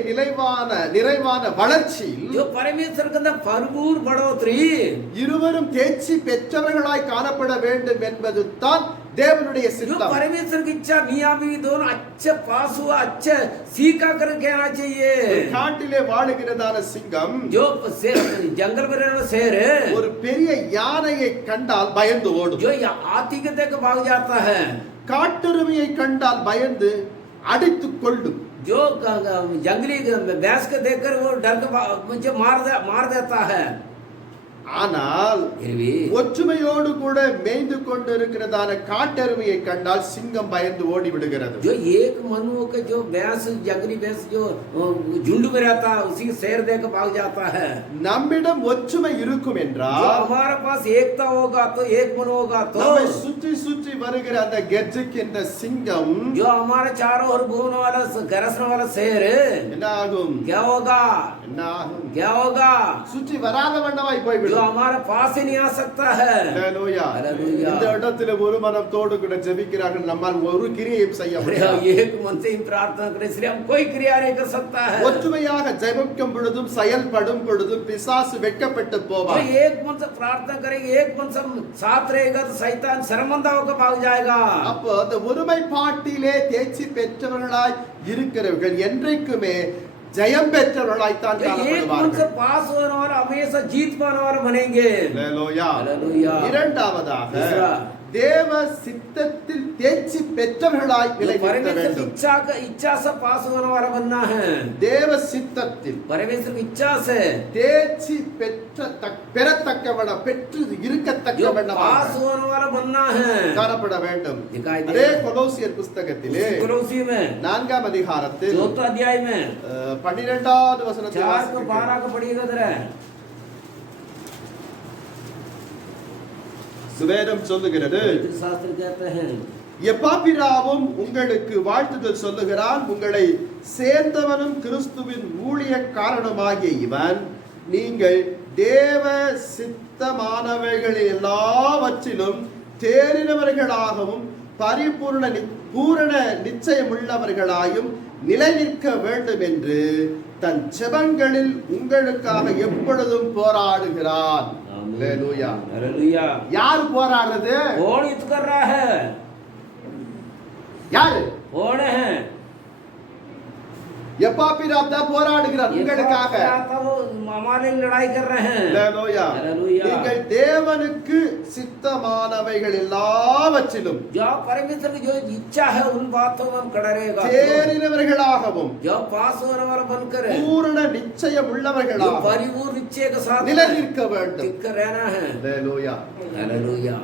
நிறைவான வளர்ச்சியில் जो परमेश्वर के अंदर भरपूर बढ़ोतरी, இருவரும் தேர்ச்சி பெற்றவர்களாய் காணப்பட வேண்டும் என்பது தான் தேவனுடைய जो சித்தம். परमेश्वर की इच्छा मियाँ बीवी दोनों अच्छे पास हुआ, अच्छे सीखा करके आना चाहिए। காட்டிலே வாழுகிறதான சிங்கம் जो जंगल में रहने वाला शेर है, ஒரு பெரிய யானையை கண்டால் பயந்து ஓடும். जो हाथी के देख भाग जाता है, காட்டெருமையை கண்டால் பயந்து அடித்துக் கொள்ளும். जो जंगली भैंस के देखकर वो डर के मुझे मार देता है। ஆனால் फिर भी ஒற்றுமையோடு கூட மேய்ந்து கொண்டு இருக்கிறதான காட்டெருமையை கண்டால் சிங்கம் பயந்து ஓடி விடுகிறது. जो एक मनुओं के जो भैंस जंगली भैंस जो झुंड में रहता है, उसी के शेर देख भाग जाता है। நம்மிடம் ஒற்றுமை இருக்கும் जो என்றால் हमारे पास एकता होगा तो एक मन होगा तो நம்மை சுற்றி சுற்றி வருகிற அந்த கெர்ச்சிக்கின்ற சிங்கம் जो हमारे चारों ओर घूमने वाला गरजने वाला शेर என்ன ஆகும்? क्या होगा? என்ன ஆகும்? क्या होगा? சுற்றி வராத வண்ணமாய் जो போய்விடும். हमारे पास ही नहीं आ सकता है। ஹalleluya. ஹalleluya. இந்த இடத்துல ஒரு மனத்தோடு கூட ஜெபிக்கிறார்கள். நம்மால் ஒரு கிரியையும் செய்ய अरे முடியாது. एक मन से ही प्रार्थना करें, इसलिए हम कोई क्रिया नहीं कर सकता है। ஒற்றுமையாக ஜெபிக்கும் பொழுதும் செயல்படும் பொழுதும் பிசாசு வெட்கப்பட்டு जो போவான். एक मन से प्रार्थना करेंगे, एक मन से साथ रहेगा तो शैतान शर्मंदा होकर भाग जाएगा। அப்போ அந்த ஒருமைப்பாட்டிலே தேர்ச்சி பெற்றவர்களாய் இருக்கிறவர்கள் என்றைக்குமே ஜெயம் பெற்றவர்களாய்த்தான் जो एक मन से காணப்படுவார்கள். पास होने वाला हमेशा जीत पाने वाला बनेंगे। ஹalleluya. हालेलुया। இரண்டாவதாக तीसरा, தேவ சித்தத்தில் தேர்ச்சி பெற்றவர்களாய் நிலைநிறுத்த परमेश्वर की வேண்டும். इच्छा से पास होने वाला बनना है। தேவ சித்தத்தில் परमेश्वर की इच्छा से தேர்ச்சி பெறத்தக்கவன பெற்று जो இருக்கத்தக்கவன पास होने वाला बनना है। காணப்பட வேண்டும். दिखाई அதே दे கொலோசியர் புஸ்தகத்திலே कुलूसी में 4ஆம் அதிகாரத்தில் 4 अध्याय में 12வது வசனத்தை 4 को வாசிக்கிறேன். 12 को पढ़िएगा जरा। சுவேதம் சொல்லுகிறது, पवित्र शास्त्र कहते हैं, எப்பாப்பிராவும் உங்களுக்கு வாழ்த்துதல் சொல்லுகிறான். உங்களை சேர்ந்தவனும் கிறிஸ்துவின் ஊழியக்காரனுமாகிய இவன் நீங்கள் தேவ சித்தமானவைகள் எல்லாவற்றிலும் தேறினவர்களாகவும் பூரண நிச்சயமுள்ளவர்களாயும் நிலை நிற்க வேண்டும் என்று தன் ஜெபங்களில் உங்களுக்காக எப்பொழுதும் போராடுகிறான். ஹalleluya. हालेलुया। யார் போராடுறது? कौन युद्ध कर रहा है? யாரு? कौन है? எப்பாப்பிராம் தான் போராடுகிறார் உங்களுக்காக. वो हमारे लिए लड़ाई कर रहे हैं। ஹalleluya. हालेलुया। நீங்கள் தேவனுக்கு சித்தமானவைகள் எல்லாவற்றிலும் जो परमेश्वर की जो इच्छा है उन बातों में हम खड़ा रहेगा। தேறினவர்களாகவும் जो पास होने वाला बनकर है, பூரண நிச்சயம் जो உள்ளவர்களாகவும் परिपूर्ण निश्चय के साथ நிலை நிற்க வேண்டும். टिक कर रहना है। ஹalleluya. हालेलुया।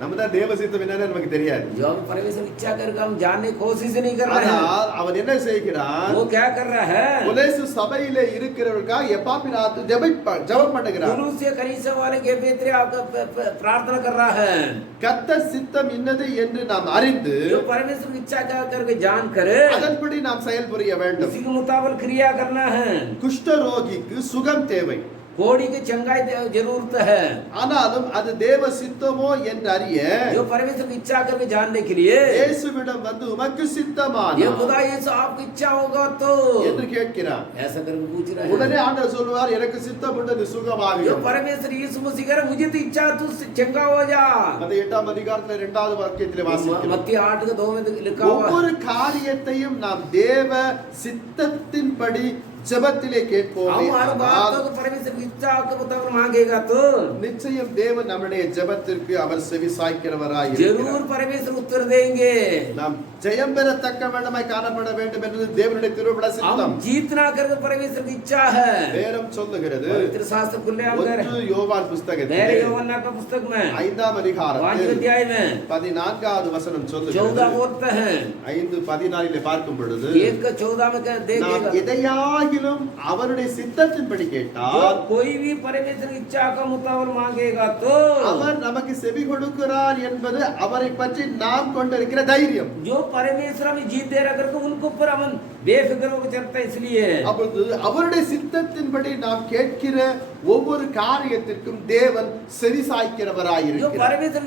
நம்ம தான் தேவ சித்தம் என்னன்னு நமக்கு தெரியாது. जो हम परमेश्वर की इच्छा करके हम जानने की कोशिश नहीं कर रहे हैं। ஆனால் அவன் என்ன செய்கிறான்? वो क्या कर रहा है? கொலேசு சபையிலே இருக்கிறவர்களுக்காக எப்பாப்பிராத்து ஜெபம் பண்ணுகிறான். कुलूसिया कलीसिया वाले के बेहतरी आपका प्रार्थना कर रहा है। கர்த்தர் சித்தம் இன்னது என்று நாம் அறிந்து जो परमेश्वर की इच्छा क्या करके जान करे அதன்படி நாம் செயல்புரிய வேண்டும். उसी के मुताबिक क्रिया करना है। குஷ்டரோகிக்கு சுகம் தேவை. कोड़ी की चंगाई जरूरत है, ஆனாலும் அது தேவ சித்தமோ என்று அறிய जो परमेश्वर की इच्छा करके जानने के लिए இயேசுவிடம் வந்து உமக்கு சித்தமான ये खुदा यीशु आपकी इच्छा होगा तो என்று கேட்கிறார். ऐसा करके पूछ रहे உடனே हैं। ஆண்டவர் சொல்வார், எனக்கு சித்தம் உண்டு, நீ जो சுகமாகிடும். परमेश्वर यीशु मसीह कह रहा मुझे तो इच्छा तू चंगा हो जा। அந்த 8ஆம் அதிகாரத்துல 2வது வாக்கியத்திலே வாசிக்கிறோம். मत्ती 8 के 2 में लिखा हुआ है। ஒவ்வொரு காரியத்தையும் நாம் தேவ சித்தத்தின்படி ஜெபத்திலே கேட்போமே हमारे ஆனால் बातों को परमेश्वर की इच्छा के मुताबिक मांगेगा तो நிச்சயம் தேவன் நம்முடைய ஜெபத்திற்கு அவர் செவி சாய்க்கிறவராய் जरूर இருக்கிறார். परमेश्वर उत्तर देंगे। நாம் ஜெயம் பெறத்தக்க வேண்டுமாய் காணப்பட வேண்டும் என்பது தேவனுடைய திருவிழா हम சித்தம். जीतना करके परमेश्वर की इच्छा है। வேதம் சொல்லுகிறது, पवित्र शास्त्र खुले हम कह रहे 1 யோவான் हैं। புத்தகத்திலே मेरे यूहन्ना का पुस्तक में 5ஆம் 5 அதிகாரத்தில் अध्याय में 14வது வசனம் 14 சொல்லுகிறது. बोलते हैं। 5:14 பார்க்கும் பொழுது 1 का 14 में நாம் देखिएगा, எதையாகிலும் அவருடைய சித்தத்தின்படி जो கேட்டால் कोई भी परमेश्वर की इच्छा का मुताबिक मांगेगा तो அவர் நமக்கு செவி கொடுக்கிறார் என்பது அவரை பற்றி நாம் கொண்டிருக்கிற தைரியம். जो परमेश्वर हमें जीत दे रहा करके उनको ऊपर हम बेफिक्र होकर चलते हैं। इसलिए அப்பொழுது அவருடைய சித்தத்தின்படி நாம் கேட்கிற ஒவ்வொரு காரியத்திற்கும் தேவன் செவி जो சாய்க்கிறவராயிருக்கிறார். परमेश्वर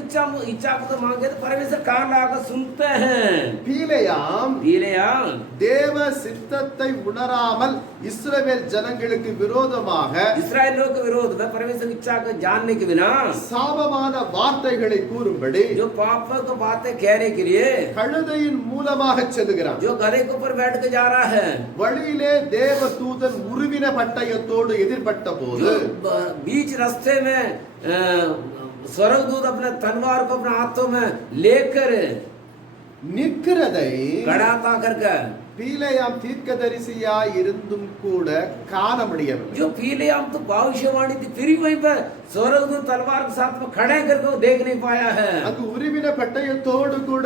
इच्छा को तो मांगे तो परमेश्वर कान लगा सुनते हैं। பீலேயாம் बिलेयाम தேவ சித்தத்தை உணராமல் இஸ்ரவேல் ஜனங்களுக்கு விரோதமாக इस्राएल लोग के विरोध में परमेश्वर की इच्छा को जानने के बिना சாபமான வார்த்தைகளை கூறும்படி जो पाप को बातें कहने के लिए கழுதையின் மூலமாக செல்லுகிறான். जो गधे के ऊपर बैठ के जा रहा है, வழியிலே தேவ தூதன் உருவின பட்டயத்தோடு எதிர்பட்ட போது जो बीच रास्ते में स्वर्गदूत अपने तलवार को अपने हाथों में लेकर நிற்கிறதை खड़ा था करके பீலேயாம் தீர்க்கதரிசியாய் இருந்தும் கூட காண முடியவில்லை. जो पीलेयाम तो भविष्यवाणी थी, फिर भी वहीं पर स्वर्गदूत तलवार के साथ में खड़े करके वो देख नहीं पाया है। அங்கு உருவின பட்டயத்தோடு கூட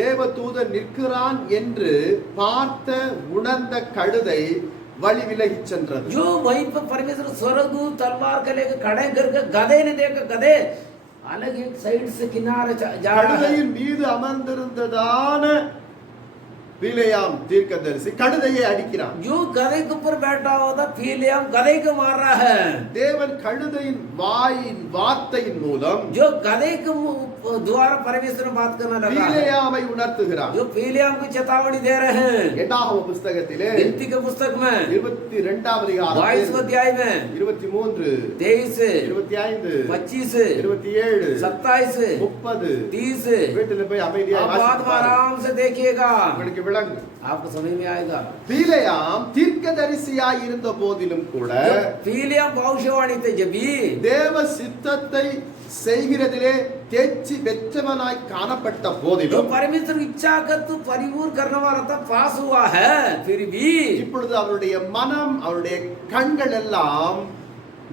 தேவ தூதன் நிற்கிறான் என்று பார்த்த உணர்ந்த கழுதை வழி விலகிச் சென்றது. जो वहीं पर परमेश्वर स्वर्गदूत तलवार के लेकर खड़े करके गधे ने देखा, गधे अलग एक साइड से किनारे जा रहा है। கழுதையின் மீது அமர்ந்திருந்ததான பீலேயாம் தீர்க்கதரிசி கழுதையை அடிக்கிறான். जो गधे के ऊपर बैठा हुआ था पीलेयाम गधे को मार रहा है। தேவன் கழுதையின் வாயின் வார்த்தையின் மூலம் जो गधे के द्वारा परमेश्वर ने बात करना लगा है। பீலேயாமை உணர்த்துகிறார். जो पीलेयाम को चेतावनी दे रहे हैं। எட்டாகம புஸ்தகத்திலே गिनती के पुस्तक में 22ஆம் அதிகாரம் 22 अध्याय में 23 23 25 25 27 27 30 30 வீட்டில் போய் அமைதியா आप बात में आराम से देखिएगा, உங்களுக்கு விளங்கும். आपको समझ में आएगा। பீலேயாம் தீர்க்கதரிசியாய் இருந்த போதிலும் கூட पीलेयाम भविष्यवाणी थे जब भी தேவ சித்தத்தை செய்கிறதிலே தேர்ச்சி பெற்றவனாய் காணப்பட்ட जो போதிலும் परमेश्वर की इच्छा का तो परिपूर्ण करने वाला था, पास हुआ है, फिर भी இப்பொழுது அவருடைய மனம் அவருடைய கண்கள் எல்லாம்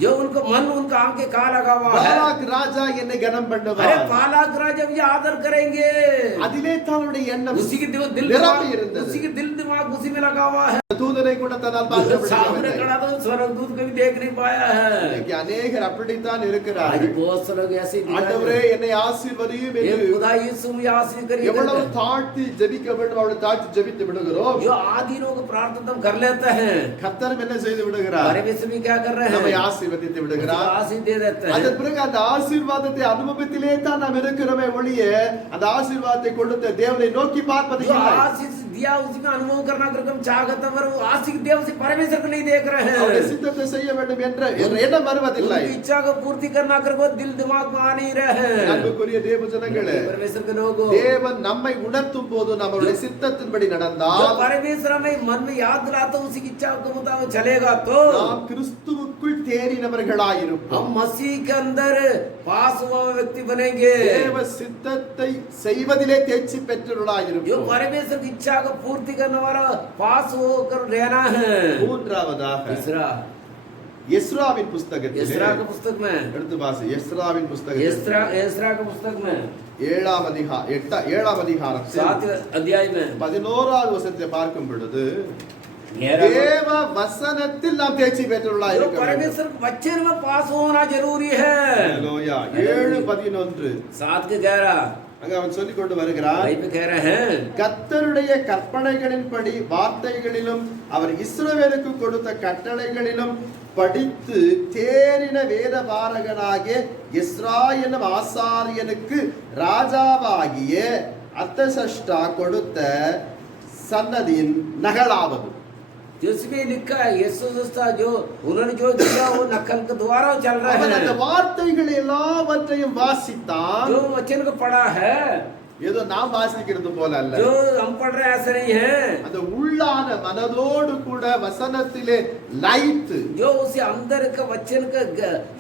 जो उनको मन उनका आंखें कहाँ लगा हुआ है। பாலாக் ராஜா என்னை கனம் अरे பண்ணுவார் बालाक राजा भी आदर करेंगे, அதிலே தன்னுடைய எண்ணம் उसी के दिल நிரம்பி दिमाग இருந்தது. उसी के दिल दिमाग उसी में लगा हुआ है। தூதனை கூட தன்னால் பார்க்க सामने முடியவில்லை. खड़ा तो स्वर्गदूत को भी देख नहीं पाया है। இன்னைக்கு அநேகர் அப்படித்தான் आज இருக்கிறார்கள். बहुत से लोग ऐसे ही दिखाई दे ஆண்டவரே रहे हैं। என்னை ஆசீர்வதியும் ये என்று खुदा यीशु मुझे आशीष करिए எவ்வளவு करके। தாழ்த்தி ஜெபிக்க வேண்டும் அவ்வளவு தாழ்த்தி ஜெபித்து விடுகிறோம். जो आदिनों को प्रार्थना हम कर लेते हैं, கர்த்தர் என்ன செய்து விடுகிறார்? परमेश्वर भी क्या कर रहे நம்மை हैं, ஆசீர்வதித்து விடுகிறார். आशीष दे देते हैं। அதன் பிறகு அந்த ஆசீர்வாதத்தை அனுபவத்திலே தான் நாம் இருக்கிறோமே ஒழிய அந்த ஆசீர்வாதத்தை கொடுத்த தேவனை நோக்கி பார்ப்பது जो இல்லை. आशीष दिया उसी में अनुभव करना करके हम चाहते हैं, पर वो आशीष देव से परमेश्वर को नहीं देख रहे அவருடைய हैं। சித்தத்தை செய்ய வேண்டும் என்ற எண்ணம் வருவதில்லை. उनकी इच्छा को पूर्ति करना करके वो दिल दिमाग में आ नहीं रहे हैं। அன்புக்குரிய தேவ ஜனங்களே, परमेश्वर के लोगों, தேவன் நம்மை உணர்த்தும் போது நம்மளுடைய சித்தத்தின்படி जो நடந்தால் परमेश्वर हमें मन में याद दिलाता उसी की इच्छा के मुताबिक चलेगा तो நாம் கிறிஸ்துவுக்குள் தேறினவர்களாயிருப்போம். हम मसीह के अंदर पास हुआ व्यक्ति बनेंगे। தேவ சித்தத்தை செய்வதிலே தேர்ச்சி जो பெற்றவர்களாயிருப்போம். परमेश्वर की इच्छा को पूर्ति करने वाला पास होकर रहना है। மூன்றாவதாக तीसरा எஸ்ராவின் புஸ்தகத்திலே एस्रा के पुस्तक में எடுத்து வாசி. எஸ்ராவின் புஸ்தகத்தில் एस्रा के पुस्तक में 7ஆம் அதிகாரத்தில் 7 अध्याय में 11வது வசனத்தை பார்க்கும் பொழுது 11 தேவ வசனத்தில் நாம் தேர்ச்சி பெற்றவர்களாய் जो இருக்க வேண்டும். परमेश्वर के वचन में पास होना जरूरी है। ஹalleluya. 7:11 7 के 11 அங்க அவன் சொல்லிக் கொண்டு வருகிறான். वहीं पे कह रहे हैं, கர்த்தருடைய கற்பனைகளின்படி வார்த்தைகளிலும் அவர் இஸ்ரவேலுக்கு கொடுத்த கட்டளைகளிலும் படித்து தேறின வேதபாரகனாகிய எஸ்ரா என்னும் ஆசாரியனுக்கு ராஜாவாகிய அர்தசஷ்டா கொடுத்த சன்னதியின் நகலாவது. जिसमें लिखा है यीशु दोस्ता जो उन्होंने जो दिया वो नकल के द्वारा चल रहा அவன் அந்த है। வார்த்தைகள் எல்லாவற்றையும் வாசித்தான். जो वचन को पढ़ा है, ஏதோ நாம் வாசிக்கிறது போல அல்ல. जो हम पढ़ रहे हैं ऐसा नहीं है। அந்த உள்ளான மனதோடு கூட வசனத்திலே லயித்து जो उसे अंदर का वचन का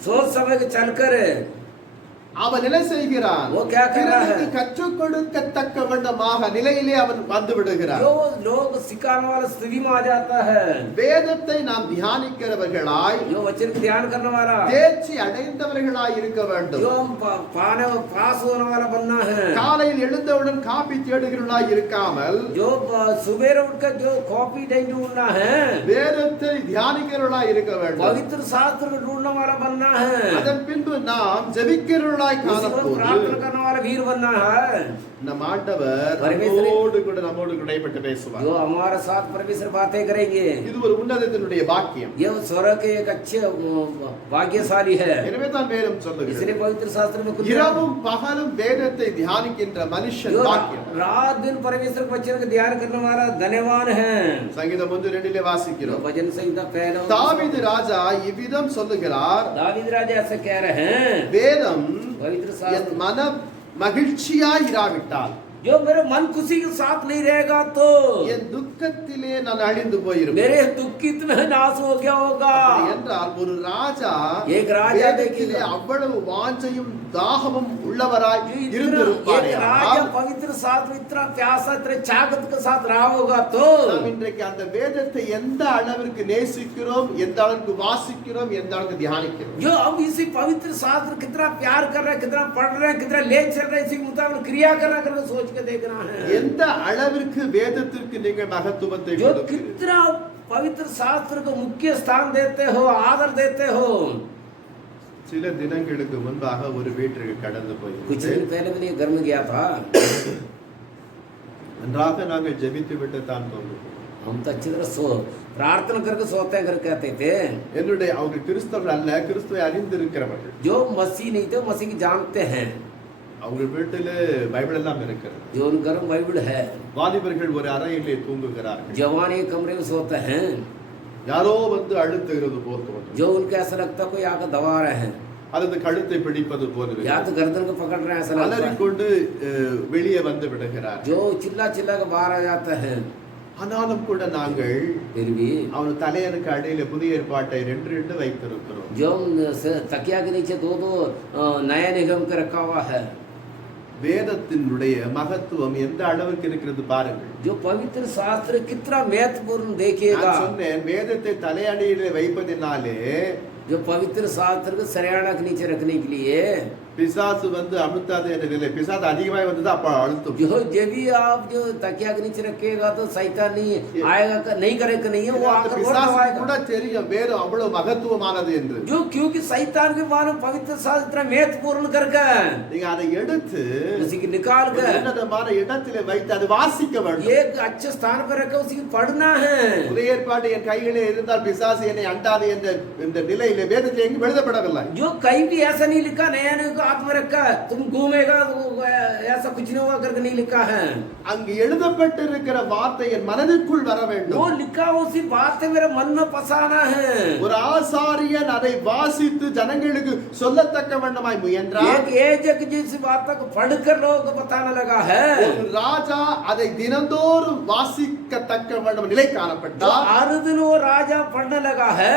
सोच समझ के चलकर அவன் என்ன செய்கிறான்? वो क्या कर रहा है? பிறருக்கு கற்றுக் கொடுக்கத்தக்க வண்ணமாக நிலையிலே அவன் வந்து விடுகிறான். जो लोग सिखाने वाला स्थिति में आ जाता है। வேதத்தை நாம் தியானிக்கிறவர்களாய் जो वचन को ध्यान करने वाला, தேர்ச்சி அடைந்தவர்களாய் இருக்க வேண்டும். जो हम पाने पास होने वाला बनना है। காலையில் எழுந்தவுடன் காபி தேடுகிறவர்களாய் இருக்காமல் जो सुबह उठकर जो कॉपी नहीं ढूंढना है, வேதத்தை தியானிக்கிறவர்களாய் இருக்க வேண்டும். पवित्र शास्त्र को ढूंढने वाला बनना है। அதன் பின்பு நாம் ஜெபிக்கிறவர்களாய் வீரராய் उसी को காணப்போது प्रार्थना करने वाला वीर बनना है நம் ஆண்டவர் பரமேஸ்வரன் நம்மோடு கூட இடைப்பட்டு பேசுவார். जो हमारे साथ परमेश्वर बातें करेंगे இது ஒரு உன்னதத்தினுடைய பாக்கியம். ये स्वर्ग के एक अच्छे भाग्यशाली है எனவே தான் வேதம் சொல்லுகிறது इसलिए पवित्र शास्त्र में कुछ இரவும் பகலும் வேதத்தை தியானிக்கின்ற மனுஷன் जो பாக்கியம். रात दिन परमेश्वर के वचन का ध्यान करने वाला धन्यवान है சங்கீதம் 1:2 வாசிக்கிறோம். भजन संहिता पहला தாவீது ராஜா இவ்விதம் சொல்லுகிறார், दावीद राजा ऐसा कह रहे हैं வேதம் पवित्र என் शास्त्र மன மகிழ்ச்சியாய் இராவிட்டால் जो मेरे मन खुशी के साथ नहीं रहेगा तो என் துக்கத்திலே நான் அழிந்து போயிருப்பேன். मेरे दुखित में नाश हो गया होगा என்றால் ஒரு ராஜா एक राजा வேதத்திலே देखिए அவ்வளவு வாஞ்சையும் தாகமும் உள்ளவராய் एक இருந்திருப்பாரே. राजा पवित्र शास्त्र में इतना प्यासा इतने चाकत के साथ रहा होगा तो நாம் இன்றைக்கு அந்த வேதத்தை எந்த அளவிற்கு நேசிக்கிறோம், எந்த அளவுக்கு வாசிக்கிறோம், எந்த அளவுக்கு தியானிக்கிறோம். जो हम इसी पवित्र शास्त्र कितना प्यार कर रहे हैं, कितना पढ़ रहे हैं, कितना ले चल रहे हैं, इसी के मुताबिक क्रिया करना करके सोच के देखना है எந்த அளவிற்கு வேதத்திற்கு நீங்கள் மகத்துவத்தை जो கொடுக்கிறீர்கள். कितना पवित्र शास्त्र को मुख्य स्थान देते हो, आदर देते हो. சில தினங்களுக்கு முன்பாக ஒரு வீட்டிற்கு கடந்து कुछ போயிருந்தேன். दिन पहले मैंने घर में गया था. நன்றாக நாங்கள் ஜெபித்து விட்டு தான் போனோம். हम तो अच्छी तरह सो प्रार्थना करके सोते हैं कर कहते थे. என்னுடைய அவங்க கிறிஸ்தவர்கள் அல்ல, கிறிஸ்துவை அறிந்திருக்கிறவர்கள். जो मसीह नहीं थे मसीह की जानते हैं. அவங்க வீட்டில பைபிள் எல்லாம் இருக்கிறது. जो उन घर में बाइबल है. வாலிபர்கள் ஒரு அறையிலே தூங்குகிறார்கள். जवान एक कमरे में सोते हैं. யாரோ வந்து அழுத்துகிறது போல் தோன்றும். जो उनको ऐसा लगता कोई आकर दबा रहे हैं அல்லது கழுத்தை பிடிப்பது போல या तो गर्दन को पकड़ रहे हैं ऐसा लगता है. அலறிக்கொண்டு வெளியே வந்து விடுகிறார். जो चिल्ला चिल्ला के बाहर आ जाते हैं. ஆனாலும் கூட நாங்கள் फिर भी அவன் தலையனுக்கு அடியில புதிய ஏற்பாட்டை 2 வைத்திருக்கிறோம். जो तकिया के नीचे दो नया निगम के रखा हुआ है. வேதத்தினுடைய மகத்துவம் எந்த அளவுக்கு இருக்கிறது பாருங்கள். जो पवित्र शास्त्र कितना महत्वपूर्ण देखिएगा. நான் சொன்னேன் வேதத்தை தலையடியிலே வைப்பதினாலே जो पवित्र शास्त्र को सरियाना के नीचे रखने के लिए பிசாசு வந்து அமுத்தாது என்ற நிலை. பிசாசு அதிகமாய் வந்தது அப்ப அழுத்தும். जो जब भी आप जो तकिया के नीचे रखेगा तो शैतान नहीं आएगा नहीं करेगा नहीं है वो आकर பிசாசு आएगा. கூட தெரியும் வேதம் அவ்வளவு மகத்துவமானது என்று. जो क्योंकि शैतान के मानो पवित्र शास्त्र इतना महत्वपूर्ण करके நீங்க அதை எடுத்து उसी की निकाल ஒரு कर உன்னதமான இடத்திலே வைத்து அது வாசிக்க வேண்டும். एक अच्छे स्थान पर रखकर उसी को पढ़ना है. புதிய ஏற்பாடு என் கையிலே இருந்தால் பிசாசு என்னை அண்டாது என்ற இந்த நிலையிலே வேதத்தில் எங்கும் எழுதப்படவில்லை. जो कहीं भी ऐसा नहीं लिखा नया नहीं हाथ में रखा तुम घूमेगा तो ऐसा कुछ नहीं होगा करके नहीं लिखा है. அங்கு எழுதப்பட்டிருக்கிற வார்த்தை என் மனதிற்குள் வர वो வேண்டும். लिखा उसी बात है मेरे मन में पसाना है. ஒரு ஆசாரியன் அதை வாசித்து ஜனங்களுக்கு சொல்லத்தக்க வண்ணமாய் முயன்றார். एक एजक जिस बात को पढ़कर लोगों को बताने लगा है. ஒரு ராஜா அதை தினந்தோறும் வாசிக்கத்தக்க வண்ணம் நிலை जो காணப்பட்டார். हर दिन वो राजा पढ़ने लगा है.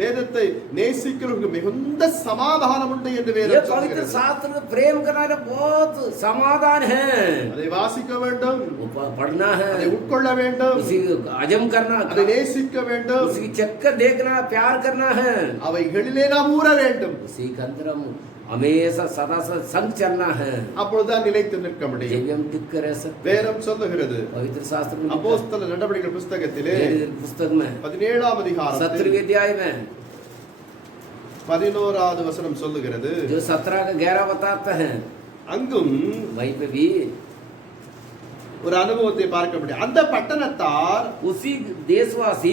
வேதத்தை நேசிக்கிறவர்களுக்கு மிகுந்த சமாதானம் உண்டு என்று ये வேதம் पवित्र சொல்கிறது. शास्त्र में प्रेम करना है बहुत समाधान है. அதை வாசிக்க வேண்டும், वो पढ़ना है அதை உட்கொள்ள வேண்டும், उसी को हजम करना அதை நேசிக்க வேண்டும், उसी चक्कर देखना प्यार करना है. அவைகளிலே நாம் ஊற வேண்டும். उसी के अंदर हम हमेशा सदा संग चलना है. அப்பொழுதுதான் நிலைத்து நிற்க முடியும். जब हम टिक कर रह सकते வேதம் சொல்லுகிறது पवित्र शास्त्र में लिखा है. அப்போஸ்தலர் நடவடிக்கைகள் புஸ்தகத்திலே पुस्तक में 17ஆம் அதிகாரத்தில் 17वें अध्याय में 11வது வசனம் சொல்லுகிறது, जो 17 का 11 बताते हैं அங்கும் वहीं पे भी ஒரு அனுபவத்தை பார்க்க முடியும். அந்த பட்டணத்தார் उसी देशवासी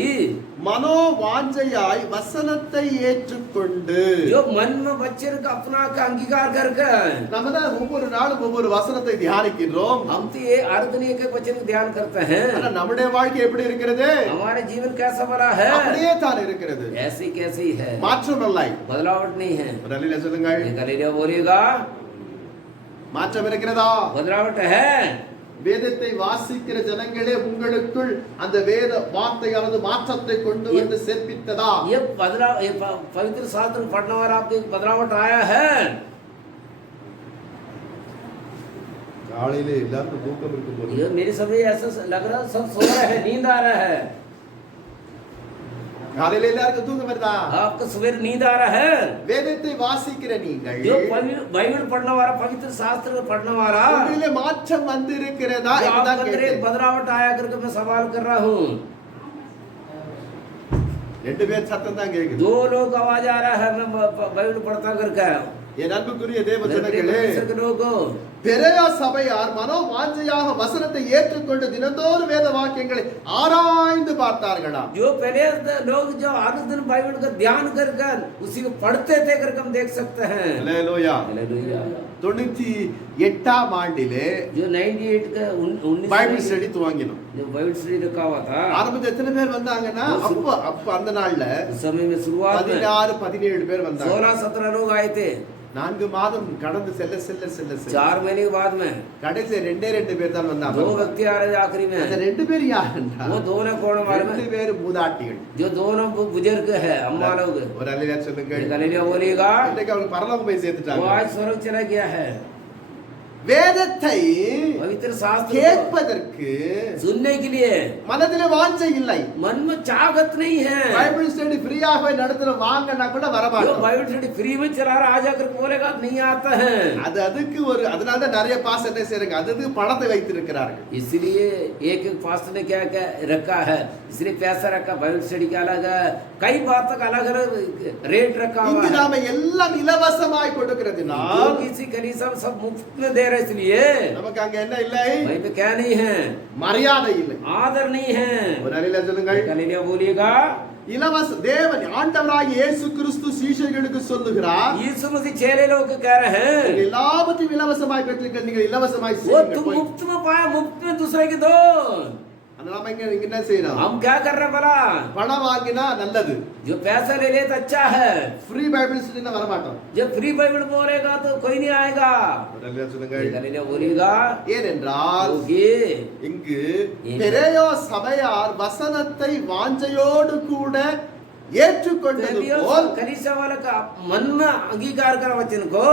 மனோ வாஞ்சையாய் வசனத்தை ஏற்றுக்கொண்டு जो मन में बच्चे का अपना का अंगीकार करके நம்ம தான் ஒவ்வொரு நாளும் ஒவ்வொரு வசனத்தை தியானிக்கின்றோம். हम तो ये हर दिन एक वचन को ध्यान करते हैं. ஆனா நம்முடைய வாழ்க்கை எப்படி இருக்கிறது? हमारे जीवन कैसा बना है அப்படியே தான் இருக்கிறது. ऐसे कैसे ही है. மாற்றம் இல்லை. बदलावट नहीं है. ஒரு அல்லேலூயா சொல்லுங்கள். एक हालेलुया बोलिएगा. மாற்றம் இருக்கிறதா? बदलावट है. வேதத்தை வாசிக்கிற ஜனங்களே உங்களுக்குள் அந்த வேத வார்த்தையானது மாற்றத்தை கொண்டு வந்து சேர்ப்பித்ததா? ये बदलाव ये पवित्र शास्त्र पढ़ने वाला आपको एक बदलावट आया है. காலையிலே எல்லாருக்கும் தூக்கம் இருக்கும் போது ये मेरे समय ऐसा लग रहा है सब सो रहे हैं नींद आ रहा है. காலையில எல்லாருக்கும் தூக்கம் வருதா? आपको सवेरे नींद आ रहा है. வேதத்தை வாசிக்கிற நீங்கள் जो बाइबल पढ़ने वाला पवित्र शास्त्र पढ़ने वाला உங்களிலே மாற்றம் வந்து இருக்கிறதா? जो இதுதான் आपके अंदर एक கேட்டேன். बदलावट आया करके मैं सवाल कर रहा हूँ. 2 பேர் சத்தம் தான் கேக்குது. दो लोग आवाज आ रहा है मैं बाइबल पढ़ता करके என் அன்புக்குரிய தேவ मेरे प्रिय ஜனங்களே, परमेश्वर के लोगों, பெரேயா சபையார் மனோவாஞ்சையாக வசனத்தை ஏற்றுக்கொண்டு தினந்தோறும் வேத வாக்கியங்களை ஆராய்ந்து பார்த்தார்களா? जो पहले लोग जो हर दिन बाइबल का ध्यान कर कर उसी को पढ़ते थे करके हम देख सकते हैं। அல்லேலூயா. हालेलुया। 98ஆம் ஆண்டிலே जो 98 का 19 பைபிள் ஸ்டடி துவங்கினோம். जो बाइबल स्टडी रखा हुआ था, ஆரம்பத்துல எத்தனை பேர் வந்தாங்கன்னா, அப்ப அந்த நாள்ல उस समय में शुरुआत में 16 17 பேர் வந்தாங்க. 16-17 लोग आए थे। 4 மாதம் கடந்து செல்ல செல்ல செல்ல செல்ல 4 महीने के बाद में கடைசில 2 பேர் தான் வந்தாங்க. 2 व्यक्ति आ रहे थे आखिरी அந்த में। 2 பேர் யாருன்னா, वो दोनों कौन हमारे में? 2 பேர் மூதாட்டிகள். जो दोनों बुजुर्ग है, अम्मा लोग। ஒரு அல்லேலூயா சொல்லுங்கள். हालेलुया बोलिएगा। இன்னைக்கு அவங்க பரலோகம் போய் वो சேர்த்துட்டாங்க. आज स्वर्ग चला गया है। வேதத்தை पवित्र शास्त्र को கேட்பதற்கு सुनने के लिए மனதிலே வாஞ்சை இல்லை. मन में चाहत नहीं है। பைபிள் ஸ்டடி ஃப்ரீயாக நடத்துற வாங்கன்னா கூட வர जो மாட்டோம். बाइबल स्टडी फ्री में चला रहा आ जाकर बोलेगा नहीं आता है। அதுக்கு ஒரு அதனால தான் நிறைய பாஸ் என்ன செய்றாங்க, அதுக்கு பணத்தை வைத்திருக்கிறார்கள். इसलिए एक एक पास्टर ने क्या क्या रखा है, इसलिए पैसा रखा, बाइबल स्टडी का अलग है, कई बात तक अलग अलग रेट रखा हुआ இங்கு है। நாம எல்லாம் இலவசமாய் जो கொடுக்கிறதுனால் किसी कलीसिया में सब मुफ्त में दे रहे, इसलिए நமக்கு அங்க என்ன இல்லை, वहीं पे क्या नहीं है, மரியாதை இல்லை. आदर नहीं है। ஒரு அலையில சொல்லுங்கள். हालेलुया बोलिएगा। இலவச தேவன் ஆண்டவராகிய இயேசு கிறிஸ்து சீஷர்களுக்கு சொல்லுகிறார், यीशु मसीह चेले लोग को कह रहे हैं, நீங்கள் எல்லாவற்றையும் இலவசமாய் பெற்றுங்கள், நீங்கள் இலவசமாய் वो செய்யுங்கள் तुम போய். मुफ्त में पाया, मुफ्त में दूसरे के दो। அதனால நம்ம இங்க இங்க என்ன செய்யணும், हम क्या कर रहे हैं भला? பணம் வாங்கினா நல்லது, जो पैसा ले ले तो अच्छा है, ஃப்ரீ பைபிள் ஸ்டடினா வர மாட்டோம். जब फ्री बाइबल बोलेगा तो कोई नहीं आएगा। ஒரு அலையில சொல்லுங்கள். हालेलुया बोलिएगा। ஏனென்றால் क्योंकि இங்கு பெரேயா சபையார் வசனத்தை வாஞ்சையோடு கூட ஏற்றுக்கொண்டது போல் कलीसिया वाला का मन में अंगीकार करा वचन को,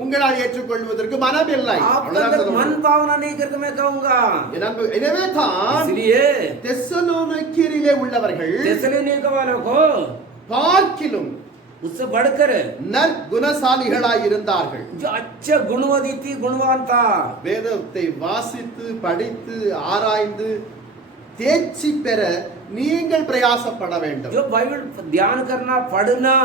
உங்களால் ஏற்றுக்கொள்வதற்கு மனமில்லை. आपका अगर मन भावना नहीं करके मैं कहूंगा। எனவே தான் इसलिए தெசலோனிக்கேயிலே உள்ளவர்கள் थिस्सलुनीके वालों को பார்க்கிலும் उससे बढ़कर நற்குணசாலிகளாய் இருந்தார்கள். जो अच्छा गुणवती थी, गुणवान था। வேதத்தை வாசித்து படித்து ஆராய்ந்து தேர்ச்சி பெற நீங்கள் பிரயாசப்பட வேண்டும். जो बाइबल ध्यान करना, पढ़ना,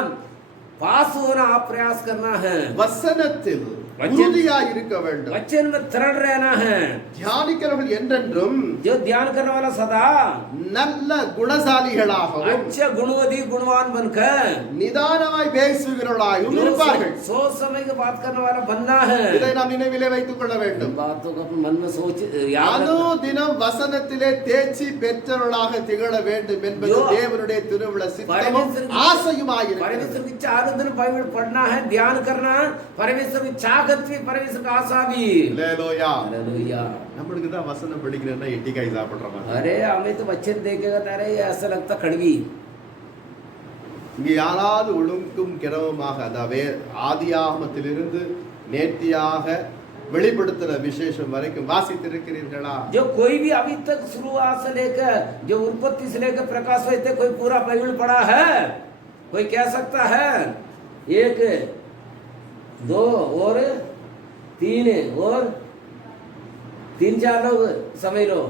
पास होना आप प्रयास करना है। வசனத்தில் वचन- உறுதியாய் இருக்க வேண்டும். वचन में दृढ़ रहना है। தியானிக்கிறவர்கள் என்றென்றும் जो ध्यान करने वाला सदा நல்ல குணசாலிகளாகவும் अच्छा गुणवती गुणवान बनकर நிதானமாய் பேசுகிறவர்களாகவும் இருப்பார்கள். सोच समझ के बात करने वाला बनना है। இதை நாம் நினைவிலே வைத்துக் கொள்ள வேண்டும். इन बातों को अपने मन में सोच याद रखना। அனுதினம் வசனத்திலே தேர்ச்சி பெற்றவர்களாக திகழ வேண்டும் என்பது जो தேவனுடைய திருவிழ சித்தமும் परमेश्वर ஆசையுமாயிருக்கிறது. की चार दिन बाइबल पढ़ना है, ध्यान करना है, परमेश्वर की चाहत भी, परमेश्वर का आशा भी। அல்லேலூயா. हालेलुया। நம்மளுக்கு தான் வசனம் படிக்கிறேன்னா எட்டிக்காய் சாப்பிடுற மாதிரி. अरे हमें तो बच्चे देखेगा तो अरे ऐसा लगता खड़गी। இங்க யாராவது ஒழுங்கும் கிரமமாக அதாவது ஆதியாகமத்திலிருந்து நேர்த்தியாக வெளிப்படுத்துற விசேஷம் வரைக்கும் வாசித்திருக்கிறீர்களா? जो कोई भी अभी तक शुरुआत से लेकर जो उत्पत्ति से लेकर प्रकाश हुए थे, कोई पूरा बाइबल पढ़ा है? कोई कह सकता है? 1 2 और 3 और 3-4 लोग समझ लो।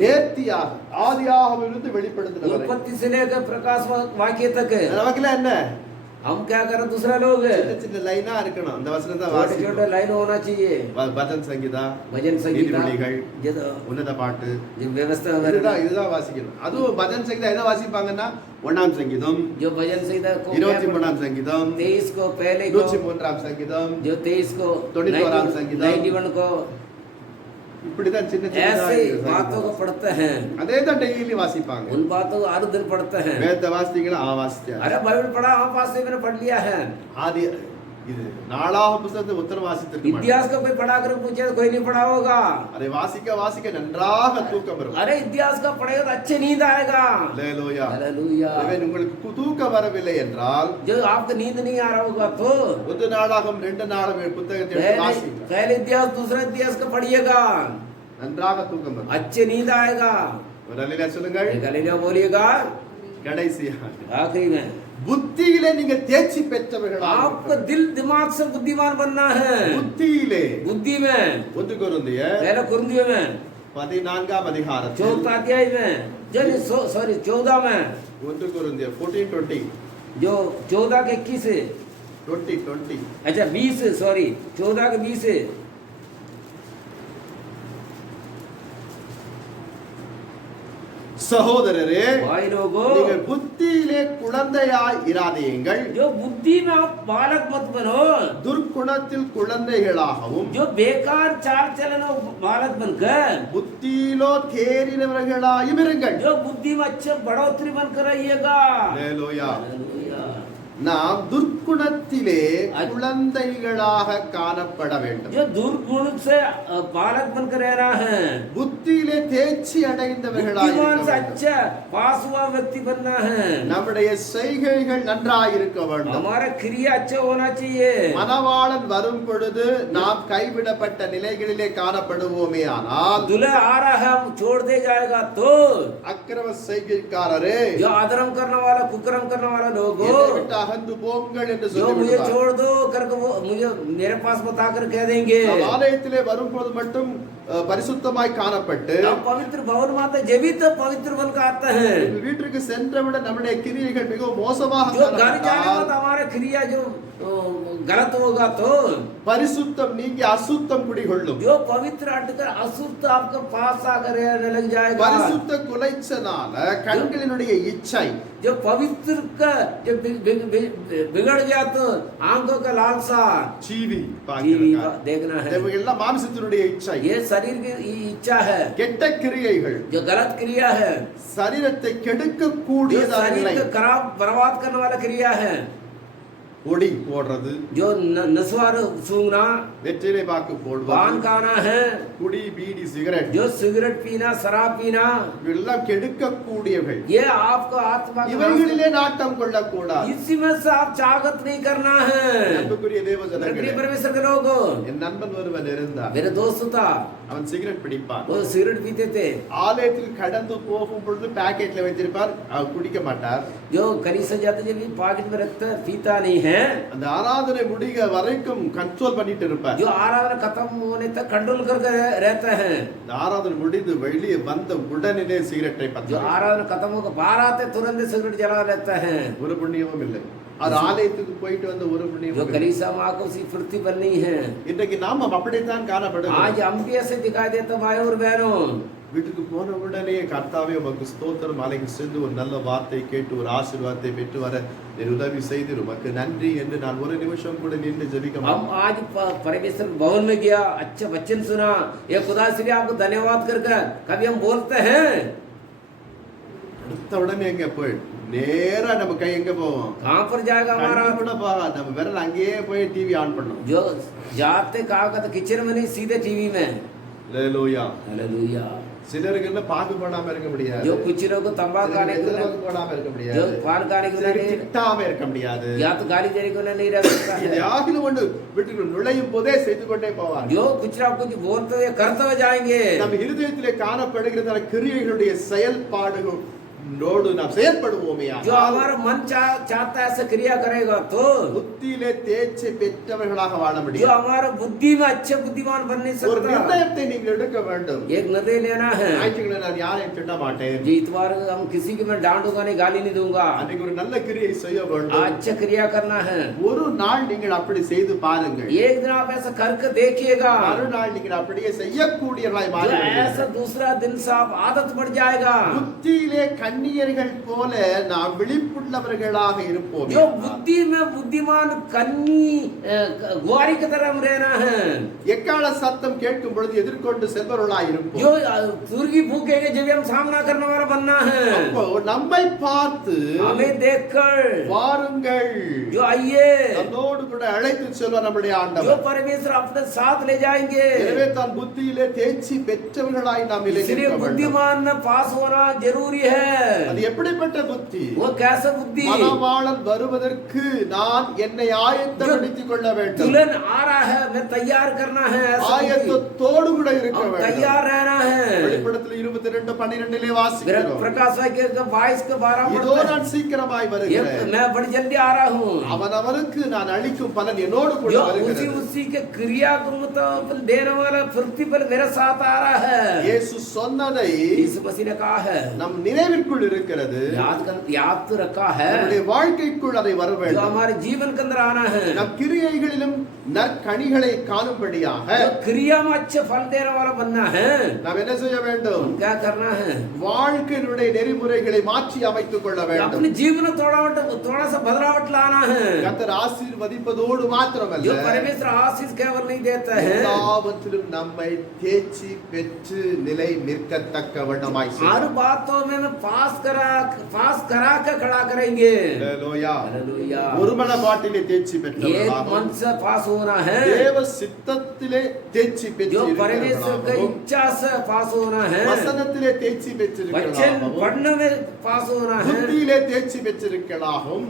நேர்த்தியாக ஆதியாகமிலிருந்து வெளிப்படுத்துற வரை उत्पत्ति से लेकर प्रकाश वाक्य तक நமக்குலாம் என்ன हम क्या करें? दूसरा लोग சின்ன சின்ன லைனா இருக்கணும். அந்த வசனம் தான் छोटे வாசிக்கணும். छोटे लाइन होना चाहिए। பஜன் சங்கீதா, भजन संगीता நீதிமொழிகள், जो உன்னத பாட்டு, व्यवस्था இதுதான் வாசிக்கணும். அதுவும் பஜன் சங்கீதா எதை வாசிப்பாங்கன்னா 1ஆம் சங்கீதம், जो भजन संगीता को 23ஆம் சங்கீதம், 23 को पहले को 103ஆம் சங்கீதம், जो 23 को 91 संगीता, 91 को இப்படிதான் சின்ன ऐसे சின்ன बातों को पढ़ते हैं। அதே தான் டெய்லி வாசிப்பாங்க. उन बातों को हर दिन पढ़ते हैं। வேத வாசித்தீங்களா? வாசிச்சா. अरे बाइबल पढ़ा, हाँ पास से मैंने पढ़ लिया है। ஆதி இது நாளாக புத்தகத்தை உத்தரம் வாசித்திருக்க மாட்டாங்க. इतिहास का कोई पढ़ा कर पूछे तो कोई नहीं पढ़ा होगा। அதை வாசிக்க வாசிக்க நன்றாக தூக்கம் வரும். अरे इतिहास का पढ़ेगा तो अच्छे नींद आएगा। அல்லேலூயா. हालेलुया। எனவே உங்களுக்கு தூக்கம் வரவில்லை என்றால் जो आपको नींद नहीं आ रहा होगा तो ஒரு நாளாகும் 2 நாளும் புத்தகத்தை எடுத்து வாசிங்க. पहले इतिहास दूसरा इतिहास का पढ़िएगा, நன்றாக தூக்கம் வரும். अच्छे नींद आएगा। ஒரு அல்லேலூயா சொல்லுங்கள். हालेलुया बोलिएगा। கடைசியாக आखिरी में புத்தியிலே நீங்க தேர்ச்சி பெற்றவர்களாக आपको दिल दिमाग से बुद्धिमान बनना है। புத்தியிலே बुद्धि में 1 கொரிந்தியர் पहले कुरिन्थियों में 14ஆம் அதிகாரத்தில் 4 अध्याय में सॉरी 14 में 1 கொரிந்தியர் 14:20 जो 14 के 21 20. अच्छा 20 सॉरी 14 के 20 சகோதரரே, भाई लोगों நீங்கள் புத்தியிலே குழந்தையாய் இராதீங்கள், जो बुद्धि में आप बालक मत बनो, துர்க்குணத்தில் குழந்தைகளாகவும் जो बेकार चाल चलन हो बालक बनकर, புத்தியிலோ தேறினவர்களாயும் இருங்கள். जो बुद्धि में अच्छे बढ़ोतरी बनकर रहिएगा। அல்லேலூயா. हालेलुया। நாம் துர்க்குணத்திலே குழந்தைகளாக காணப்பட வேண்டும். जो दुर्गुण से बालक बनकर रह रहा है, புத்தியிலே தேர்ச்சி அடைந்தவர்களாய் बुद्धिमान இருக்க से வேண்டும். अच्छा पास हुआ व्यक्ति बनना है। நம்முடைய செய்கைகள் நன்றாய் இருக்க வேண்டும். हमारा क्रिया अच्छा होना चाहिए। மணவாளன் வரும் பொழுது நாம் கைவிடப்பட்ட நிலைகளிலே காணப்படுவோமே ஆனால், दूल्हा आ रहा है हम छोड़ दे जाएगा तो, அக்கிரம செய்கைக்காரரே, जो अधर्म करने वाला कुकर्म करने वाला लोग என்னை விட்டு அகன்று போங்கள் என்று जो मुझे சொல்லிவிடுவார். छोड़ दो करके वो मुझे मेरे पास बता कर कह देंगे। நாம் ஆலயத்திலே வரும்போது மட்டும் பரிசுத்தமாய் காணப்பட்டு, हम पवित्र भवन में आते जब भी तो पवित्र बन कर आते हैं। வீட்டிற்கு சென்றவிட நம்முடைய கிரியைகள் மிகவும் மோசமாக जो घर जाने காணப்பட்டால், में हमारे क्रिया जो गलत होगा तो, பரிசுத்தம் நீங்கி அசுத்தம் குடிகொள்ளும். जो पवित्र हटकर अशुद्ध आपके पास आकर रहने लग जाएगा। பரிசுத்த குலைச்சனால கண்களினுடைய இச்சை, जो पवित्र का जब बिगड़ गया तो आंखों का लालसा ஜீவி टीवी देखना है, எல்லாம் மாம்சத்தினுடைய இச்சை, ये शरीर की इच्छा है। கெட்ட கிரியைகள் जो गलत क्रिया है, சரீரத்தை கெடுக்க जो கூடியதான शरीर நிலை. को खराब बर्बाद करने वाला क्रिया है। ஒடி போடுறது, जो नशवार सूंघना, வெற்றிலை பாக்கு पान போடுவது, खाना है, குடி பீடி சிகரெட், जो सिगरेट पीना, शराब पीना, இவையெல்லாம் கெடுக்க கூடியவை. ये आपको आत्मा को இவைகளிலே நாட்டம் கொள்ளக்கூடாது. इसी में से आप चाहत नहीं करना है। அன்புக்குரிய தேவ प्रिय ஜனங்களே, परमेश्वर के लोगो, என் நண்பன் ஒருவன் இருந்தான். मेरे दोस्त था, அவன் சிகரெட் பிடிப்பான். वो सिगरेट पीते थे। ஆலயத்தில் கடந்து போகும் பொழுது பாக்கெட்ல வச்சிருப்பார், அவர் குடிக்க மாட்டார். जो कलीसिया जाते जब भी पॉकेट में रखता है, पीता नहीं है। அந்த ஆராதனை முடிக வரைக்கும் கண்ட்ரோல் பண்ணிட்டு இருப்பார். जो आराधना खत्म होने तक कंट्रोल करके रहता है। இந்த ஆராதனை முடிந்து வெளியே வந்த உடனே சிகரெட்டை जो பற்ற आराधना खत्म होकर बाहर आते तुरंत सिगरेट जला रहता है। ஒரு புண்ணியமும் இல்லை. அது ஆலயத்துக்கு போயிட்டு வந்த ஒரு जो புண்ணியமும் இல்லை. कलीसिया में आकर उसी फुर्ती बननी है। இன்றைக்கு நாம அப்படித்தான் காணப்படுகிறோம். आज हम भी ऐसे दिखाई देते भाई और बहनों। வீட்டுக்கு போன உடனே கர்த்தாவே உமக்கு ஸ்தோத்திரம், மலைக்கு சென்று ஒரு நல்ல வார்த்தை கேட்டு ஒரு ஆசீர்வாதத்தை பெற்று வர நீர் உதவி செய்து உமக்கு நன்றி என்று நான் ஒரு நிமிஷம் கூட நின்று ஜெபிக்க हम மாட்டேன். आज परमेश्वर भवन में गया, अच्छा वचन सुना, ये खुदा से भी आपको धन्यवाद करके कभी हम बोलते हैं। அடுத்த உடனே எங்க போய் நேரா நம்ம கை எங்க போவோம்? कहाँ पर जाएगा हमारा? கண்ணு கூட போகாது. நம்ம விரல் அங்கேயே போய் டிவி ஆன் பண்ணோம். जो जाते कहाँ का तो किचन में नहीं, सीधे टीवी में। அல்லேலூயா. हालेलुया। சிலருக்கு என்ன பாக்கு போடாம இருக்க முடியாது. जो कुछ लोग को तंबाकू खाने को சிலருக்கு नहीं, போடாம இருக்க जो முடியாது. पान खाने को சிலருக்கு नहीं, திட்டாம இருக்க முடியாது. या तो गाली देने को नहीं रह सकता है। எதையாகிலும் ஒன்று வீட்டுக்குள் நுழையும் போதே செய்து கொண்டே போவாங்க. जो कुछ ना कुछ बोलते हुए करते हुए जाएंगे। நம் இருதயத்திலே காணப்படுகிற கிரியைகளுடைய செயல்பாடுகள் நோடு நாம் செயல்படுவோமே जो हमारा मन चाहता है ऐसे क्रिया करेगा तो, புத்தியிலே தேர்ச்சி பெற்றவர்களாக வாழ जो முடியும். हमारा बुद्धि में अच्छे बुद्धिमान बन नहीं ஒரு सकता। நிர்ணயத்தை நீங்கள் எடுக்க வேண்டும். एक निर्णय लेना है। ஞாயிற்றுக்கிழமை நான் யாரையும் திட்ட மாட்டேன். जी इतवार हम किसी को मैं डांटूंगा नहीं, गाली नहीं दूंगा। அன்றைக்கு ஒரு நல்ல கிரியை செய்ய வேண்டும். अच्छा क्रिया करना है। ஒரு நாள் நீங்கள் அப்படி செய்து பாருங்கள். एक दिन आप ऐसा करके देखिएगा, மறுநாள் நீங்கள் அப்படியே செய்யக்கூடியவர்களாய் जो மாறுவீர்கள். ऐसा दूसरा दिन से आप आदत बढ़ जाएगा। புத்தியிலே கன்னியர்கள் போல நாம் விழிப்புள்ளவர்களாக இருப்போம். जो बुद्धि में बुद्धिमान कन्नी ग्वारी की तरह हम रहना है। எக்கால சத்தம் கேட்கும் பொழுது எதிர்கொண்டு செல்பவர்களாய் இருப்போம். जो तुर्की फूकेंगे जब हम सामना करने वाला बनना है। அப்போ நம்மை பார்த்து हमें देखकर வாருங்கள், जो आइए, நம்மோடு கூட அழைத்து செல்வார் நம்முடைய जो ஆண்டவர். परमेश्वर अपने साथ ले जाएंगे। எனவே தான் புத்தியிலே தேர்ச்சி பெற்றவர்களாய் நாம் इसलिए நிலைநிற்க வேண்டும். बुद्धिमान में पास होना जरूरी है। அது எப்படிப்பட்ட புத்தி? वो कैसा बुद्धि? மணவாளன் வருவதற்கு நான் என்னை ஆயத்தப்படுத்திக் கொள்ள வேண்டும். दुल्हन आ रहा है, मैं तैयार करना है, ऐसा बुद्धि। ஆயத்தத்தோடு கூட இருக்க हम வேண்டும். तैयार रहना है। வெளிப்படுத்தல் 22:12 வாசிக்கிறோம். प्रकाश 22 के 12 இதோ நான் சீக்கிரமாய் வருகிறேன். मैं बड़ी जल्दी आ रहा हूँ। அவனவனுக்கு நான் அளிக்கும் பலன் என்னோடு கூட जो उसी வருகிறது. उसी के क्रिया को मुताबिक देने वाला प्रतिफल मेरे साथ आ रहा है. இயேசு சொன்னதை यीशु मसीह ने कहा है, நம் நினைவிற்குள் இருக்கிறது. याद तो रखा है, நம்முடைய வாழ்க்கைக்குள் அதை வர जो வேண்டும். हमारे जीवन के अंदर आना है. நம் கிரியைகளிலும் நற்கனிகளை காணும்படியாக जो क्रिया में अच्छे फल देने वाला बनना है, நாம் என்ன செய்ய வேண்டும்? क्या करना है? வாழ்க்கையினுடைய நெறிமுறைகளை மாற்றி அமைத்துக் கொள்ள வேண்டும். अपने जीवन में थोड़ा सा बदलावट लाना है. கர்த்தர் ஆசீர்வதிப்பதோடு மாத்திரமல்ல, जो परमेश्वर आशीष केवल नहीं देता है, எல்லாவற்றிலும் நம்மை தேர்ச்சி பெற்று நிலை நிற்கத்தக்க வண்ணமாய் हर செய்வார். बातों में पास करा के खड़ा करेंगे. ஹல்லேலூயா. हालेलुया. ஒருமனப்பாட்டிலே தேர்ச்சி एक பெற்றவர்களாகவும், मन से पास होना है, தேவ சித்தத்திலே தேர்ச்சி பெற்று जो परमेश्वर की இருக்கிறவர்களாகவும், इच्छा से पास होना है, வசனத்திலே தேர்ச்சி वचन பெற்றிருக்கிறவர்களாகவும், पढ़ने में पास होना है, புத்தியிலே தேர்ச்சி பெற்றிருக்கலாகவும்,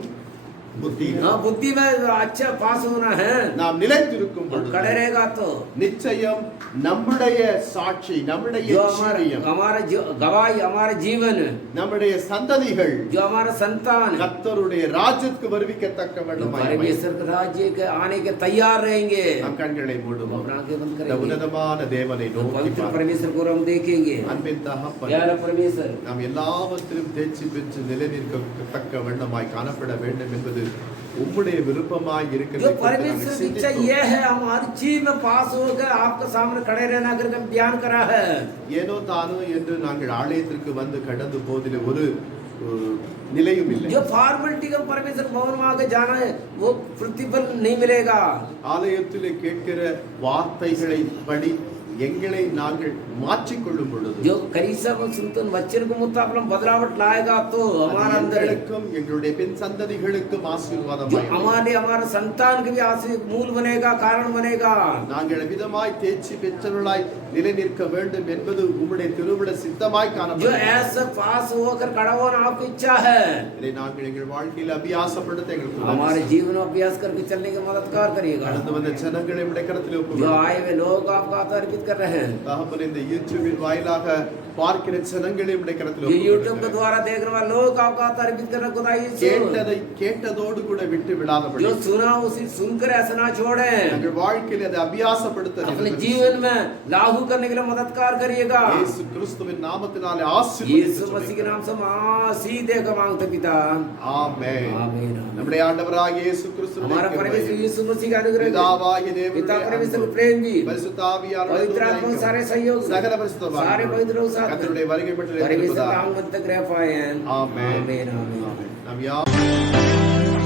புத்தியிலே हाँ, बुद्धि में अच्छा पास होना है. நாம் நிலைத்திருக்கும் और खड़े பொழுது रहेगा तो நிச்சயம் நம்முடைய சாட்சி, நம்முடைய जो ஜீவியம், हमारा गवाही, हमारा जीवन, நம்முடைய சந்ததிகள் जो हमारा संतान கர்த்தருடைய ராஜ்யத்துக்கு வருவிக்கத்தக்க வண்ணமாய் परमेश्वर के राज्य के आने के तैयार रहेंगे. நம் கண்களை மூடுவோம். अपना आंखें बंद இந்த करेंगे. உன்னதமான தேவனை तो நோக்கி पवित्र பார்ப்போம். परमेश्वर को हम देखेंगे. அன்பின் தகப்பனே, प्यारा परमेश्वर, நாம் எல்லாவற்றிலும் தேர்ச்சி பெற்று நிலைநிற்கத்தக்க வண்ணமாய் காணப்பட வேண்டும் என்பது உம்முடைய விருப்பமாய் जो இருக்கிறது. परमेश्वर की इच्छा यह है, हम हर चीज में पास होकर आपके सामने खड़े रहना करके हम ध्यान करा है. ஏனோ தானோ என்று நாங்கள் ஆலயத்திற்கு வந்து கடந்து போதிலே ஒரு நிலையும் இல்லை. जो फॉर्मेलिटी का परमेश्वर भवन में आके जाना है, वो प्रतिफल नहीं मिलेगा. ஆலயத்திலே கேட்கிற வார்த்தைகளை படி எங்களை நாங்கள் மாற்றிக்கொள்ளும் பொழுது, जो कलीसिया में सुनते हैं वचन को मुताबिक हम बदलावट लाएगा तो हमारा अंदर எங்களுக்கும் எங்களுடைய பெண் சந்ததிகளுக்கும் जो ஆசீர்வாதமாய் हमारे संतान के भी आशीष मूल बनेगा, कारण बनेगा. நாங்கள் விதமாய் தேர்ச்சி பெற்றவர்களாய் நிலை நிற்க வேண்டும் என்பது உம்முடைய திருவிட சித்தமாய் जो காணப்படுகிறது. ऐसा पास होकर खड़ा होना आपकी इच्छा है. இதை நாங்கள் எங்கள் வாழ்க்கையில் அபியாசப்படுத்த எங்களுக்கு உதவி हमारे செய்யும். जीवन में अभ्यास करके चलने के मददगार करिएगा. கடந்து வந்த ஜனங்களை உம்முடைய கரத்தில் जो ஒப்புக்கொடுக்கிறோம். आए हुए लोग आपका आदर अर्पित कर रहे हैं, தகப்பனே, இந்த யூடியூபின் வாயிலாக பார்க்கிற ஜனங்களை உம்முடைய கரத்தில் जो यूट्यूब के ஒப்புக்கொடுக்கிறோம். द्वारा देखने वाले लोग आपका आदर अर्पित कर रहे हैं. खुदा यीशु, கேட்டதை கேட்டதோடு கூட விட்டு விடாதபடி जो सुना उसे सुनकर ऐसा ना छोड़े, எங்கள் வாழ்க்கையில் அதை அபியாசப்படுத்த अपने எங்களுக்கு जीवन में लागू करने के लिए मददगार करिएगा. இயேசு கிறிஸ்துவின் நாமத்தினாலே यीशु ஆசீர்வதித்து मसीह के ஜெபிக்கிறோம். नाम से हम आशीष देकर मांगते पिता. ஆமென். आमीन. நம்முடைய ஆண்டவராகிய இயேசு கிறிஸ்துவின் हमारा परमेश्वर यीशु मसीह का अनुग्रह, பிதாவாகிய पिता தேவனுடைய परमेश्वर அன்பும், का प्रेम भी, பரிசுத்த ஆவியானவருடைய पवित्र आत्मा के सारे ஐக்கியமும், सहयोग, சகல பரிசுத்தவான்களும் सारे पवित्र लोग साथ में கர்த்தருடைய வருகை பற்றி परमेश्वर का இருப்பதாக. आगमन तक रह पाए हैं. ஆமென். आमीन. आमीन. ஆமென். நாம் யாவரும்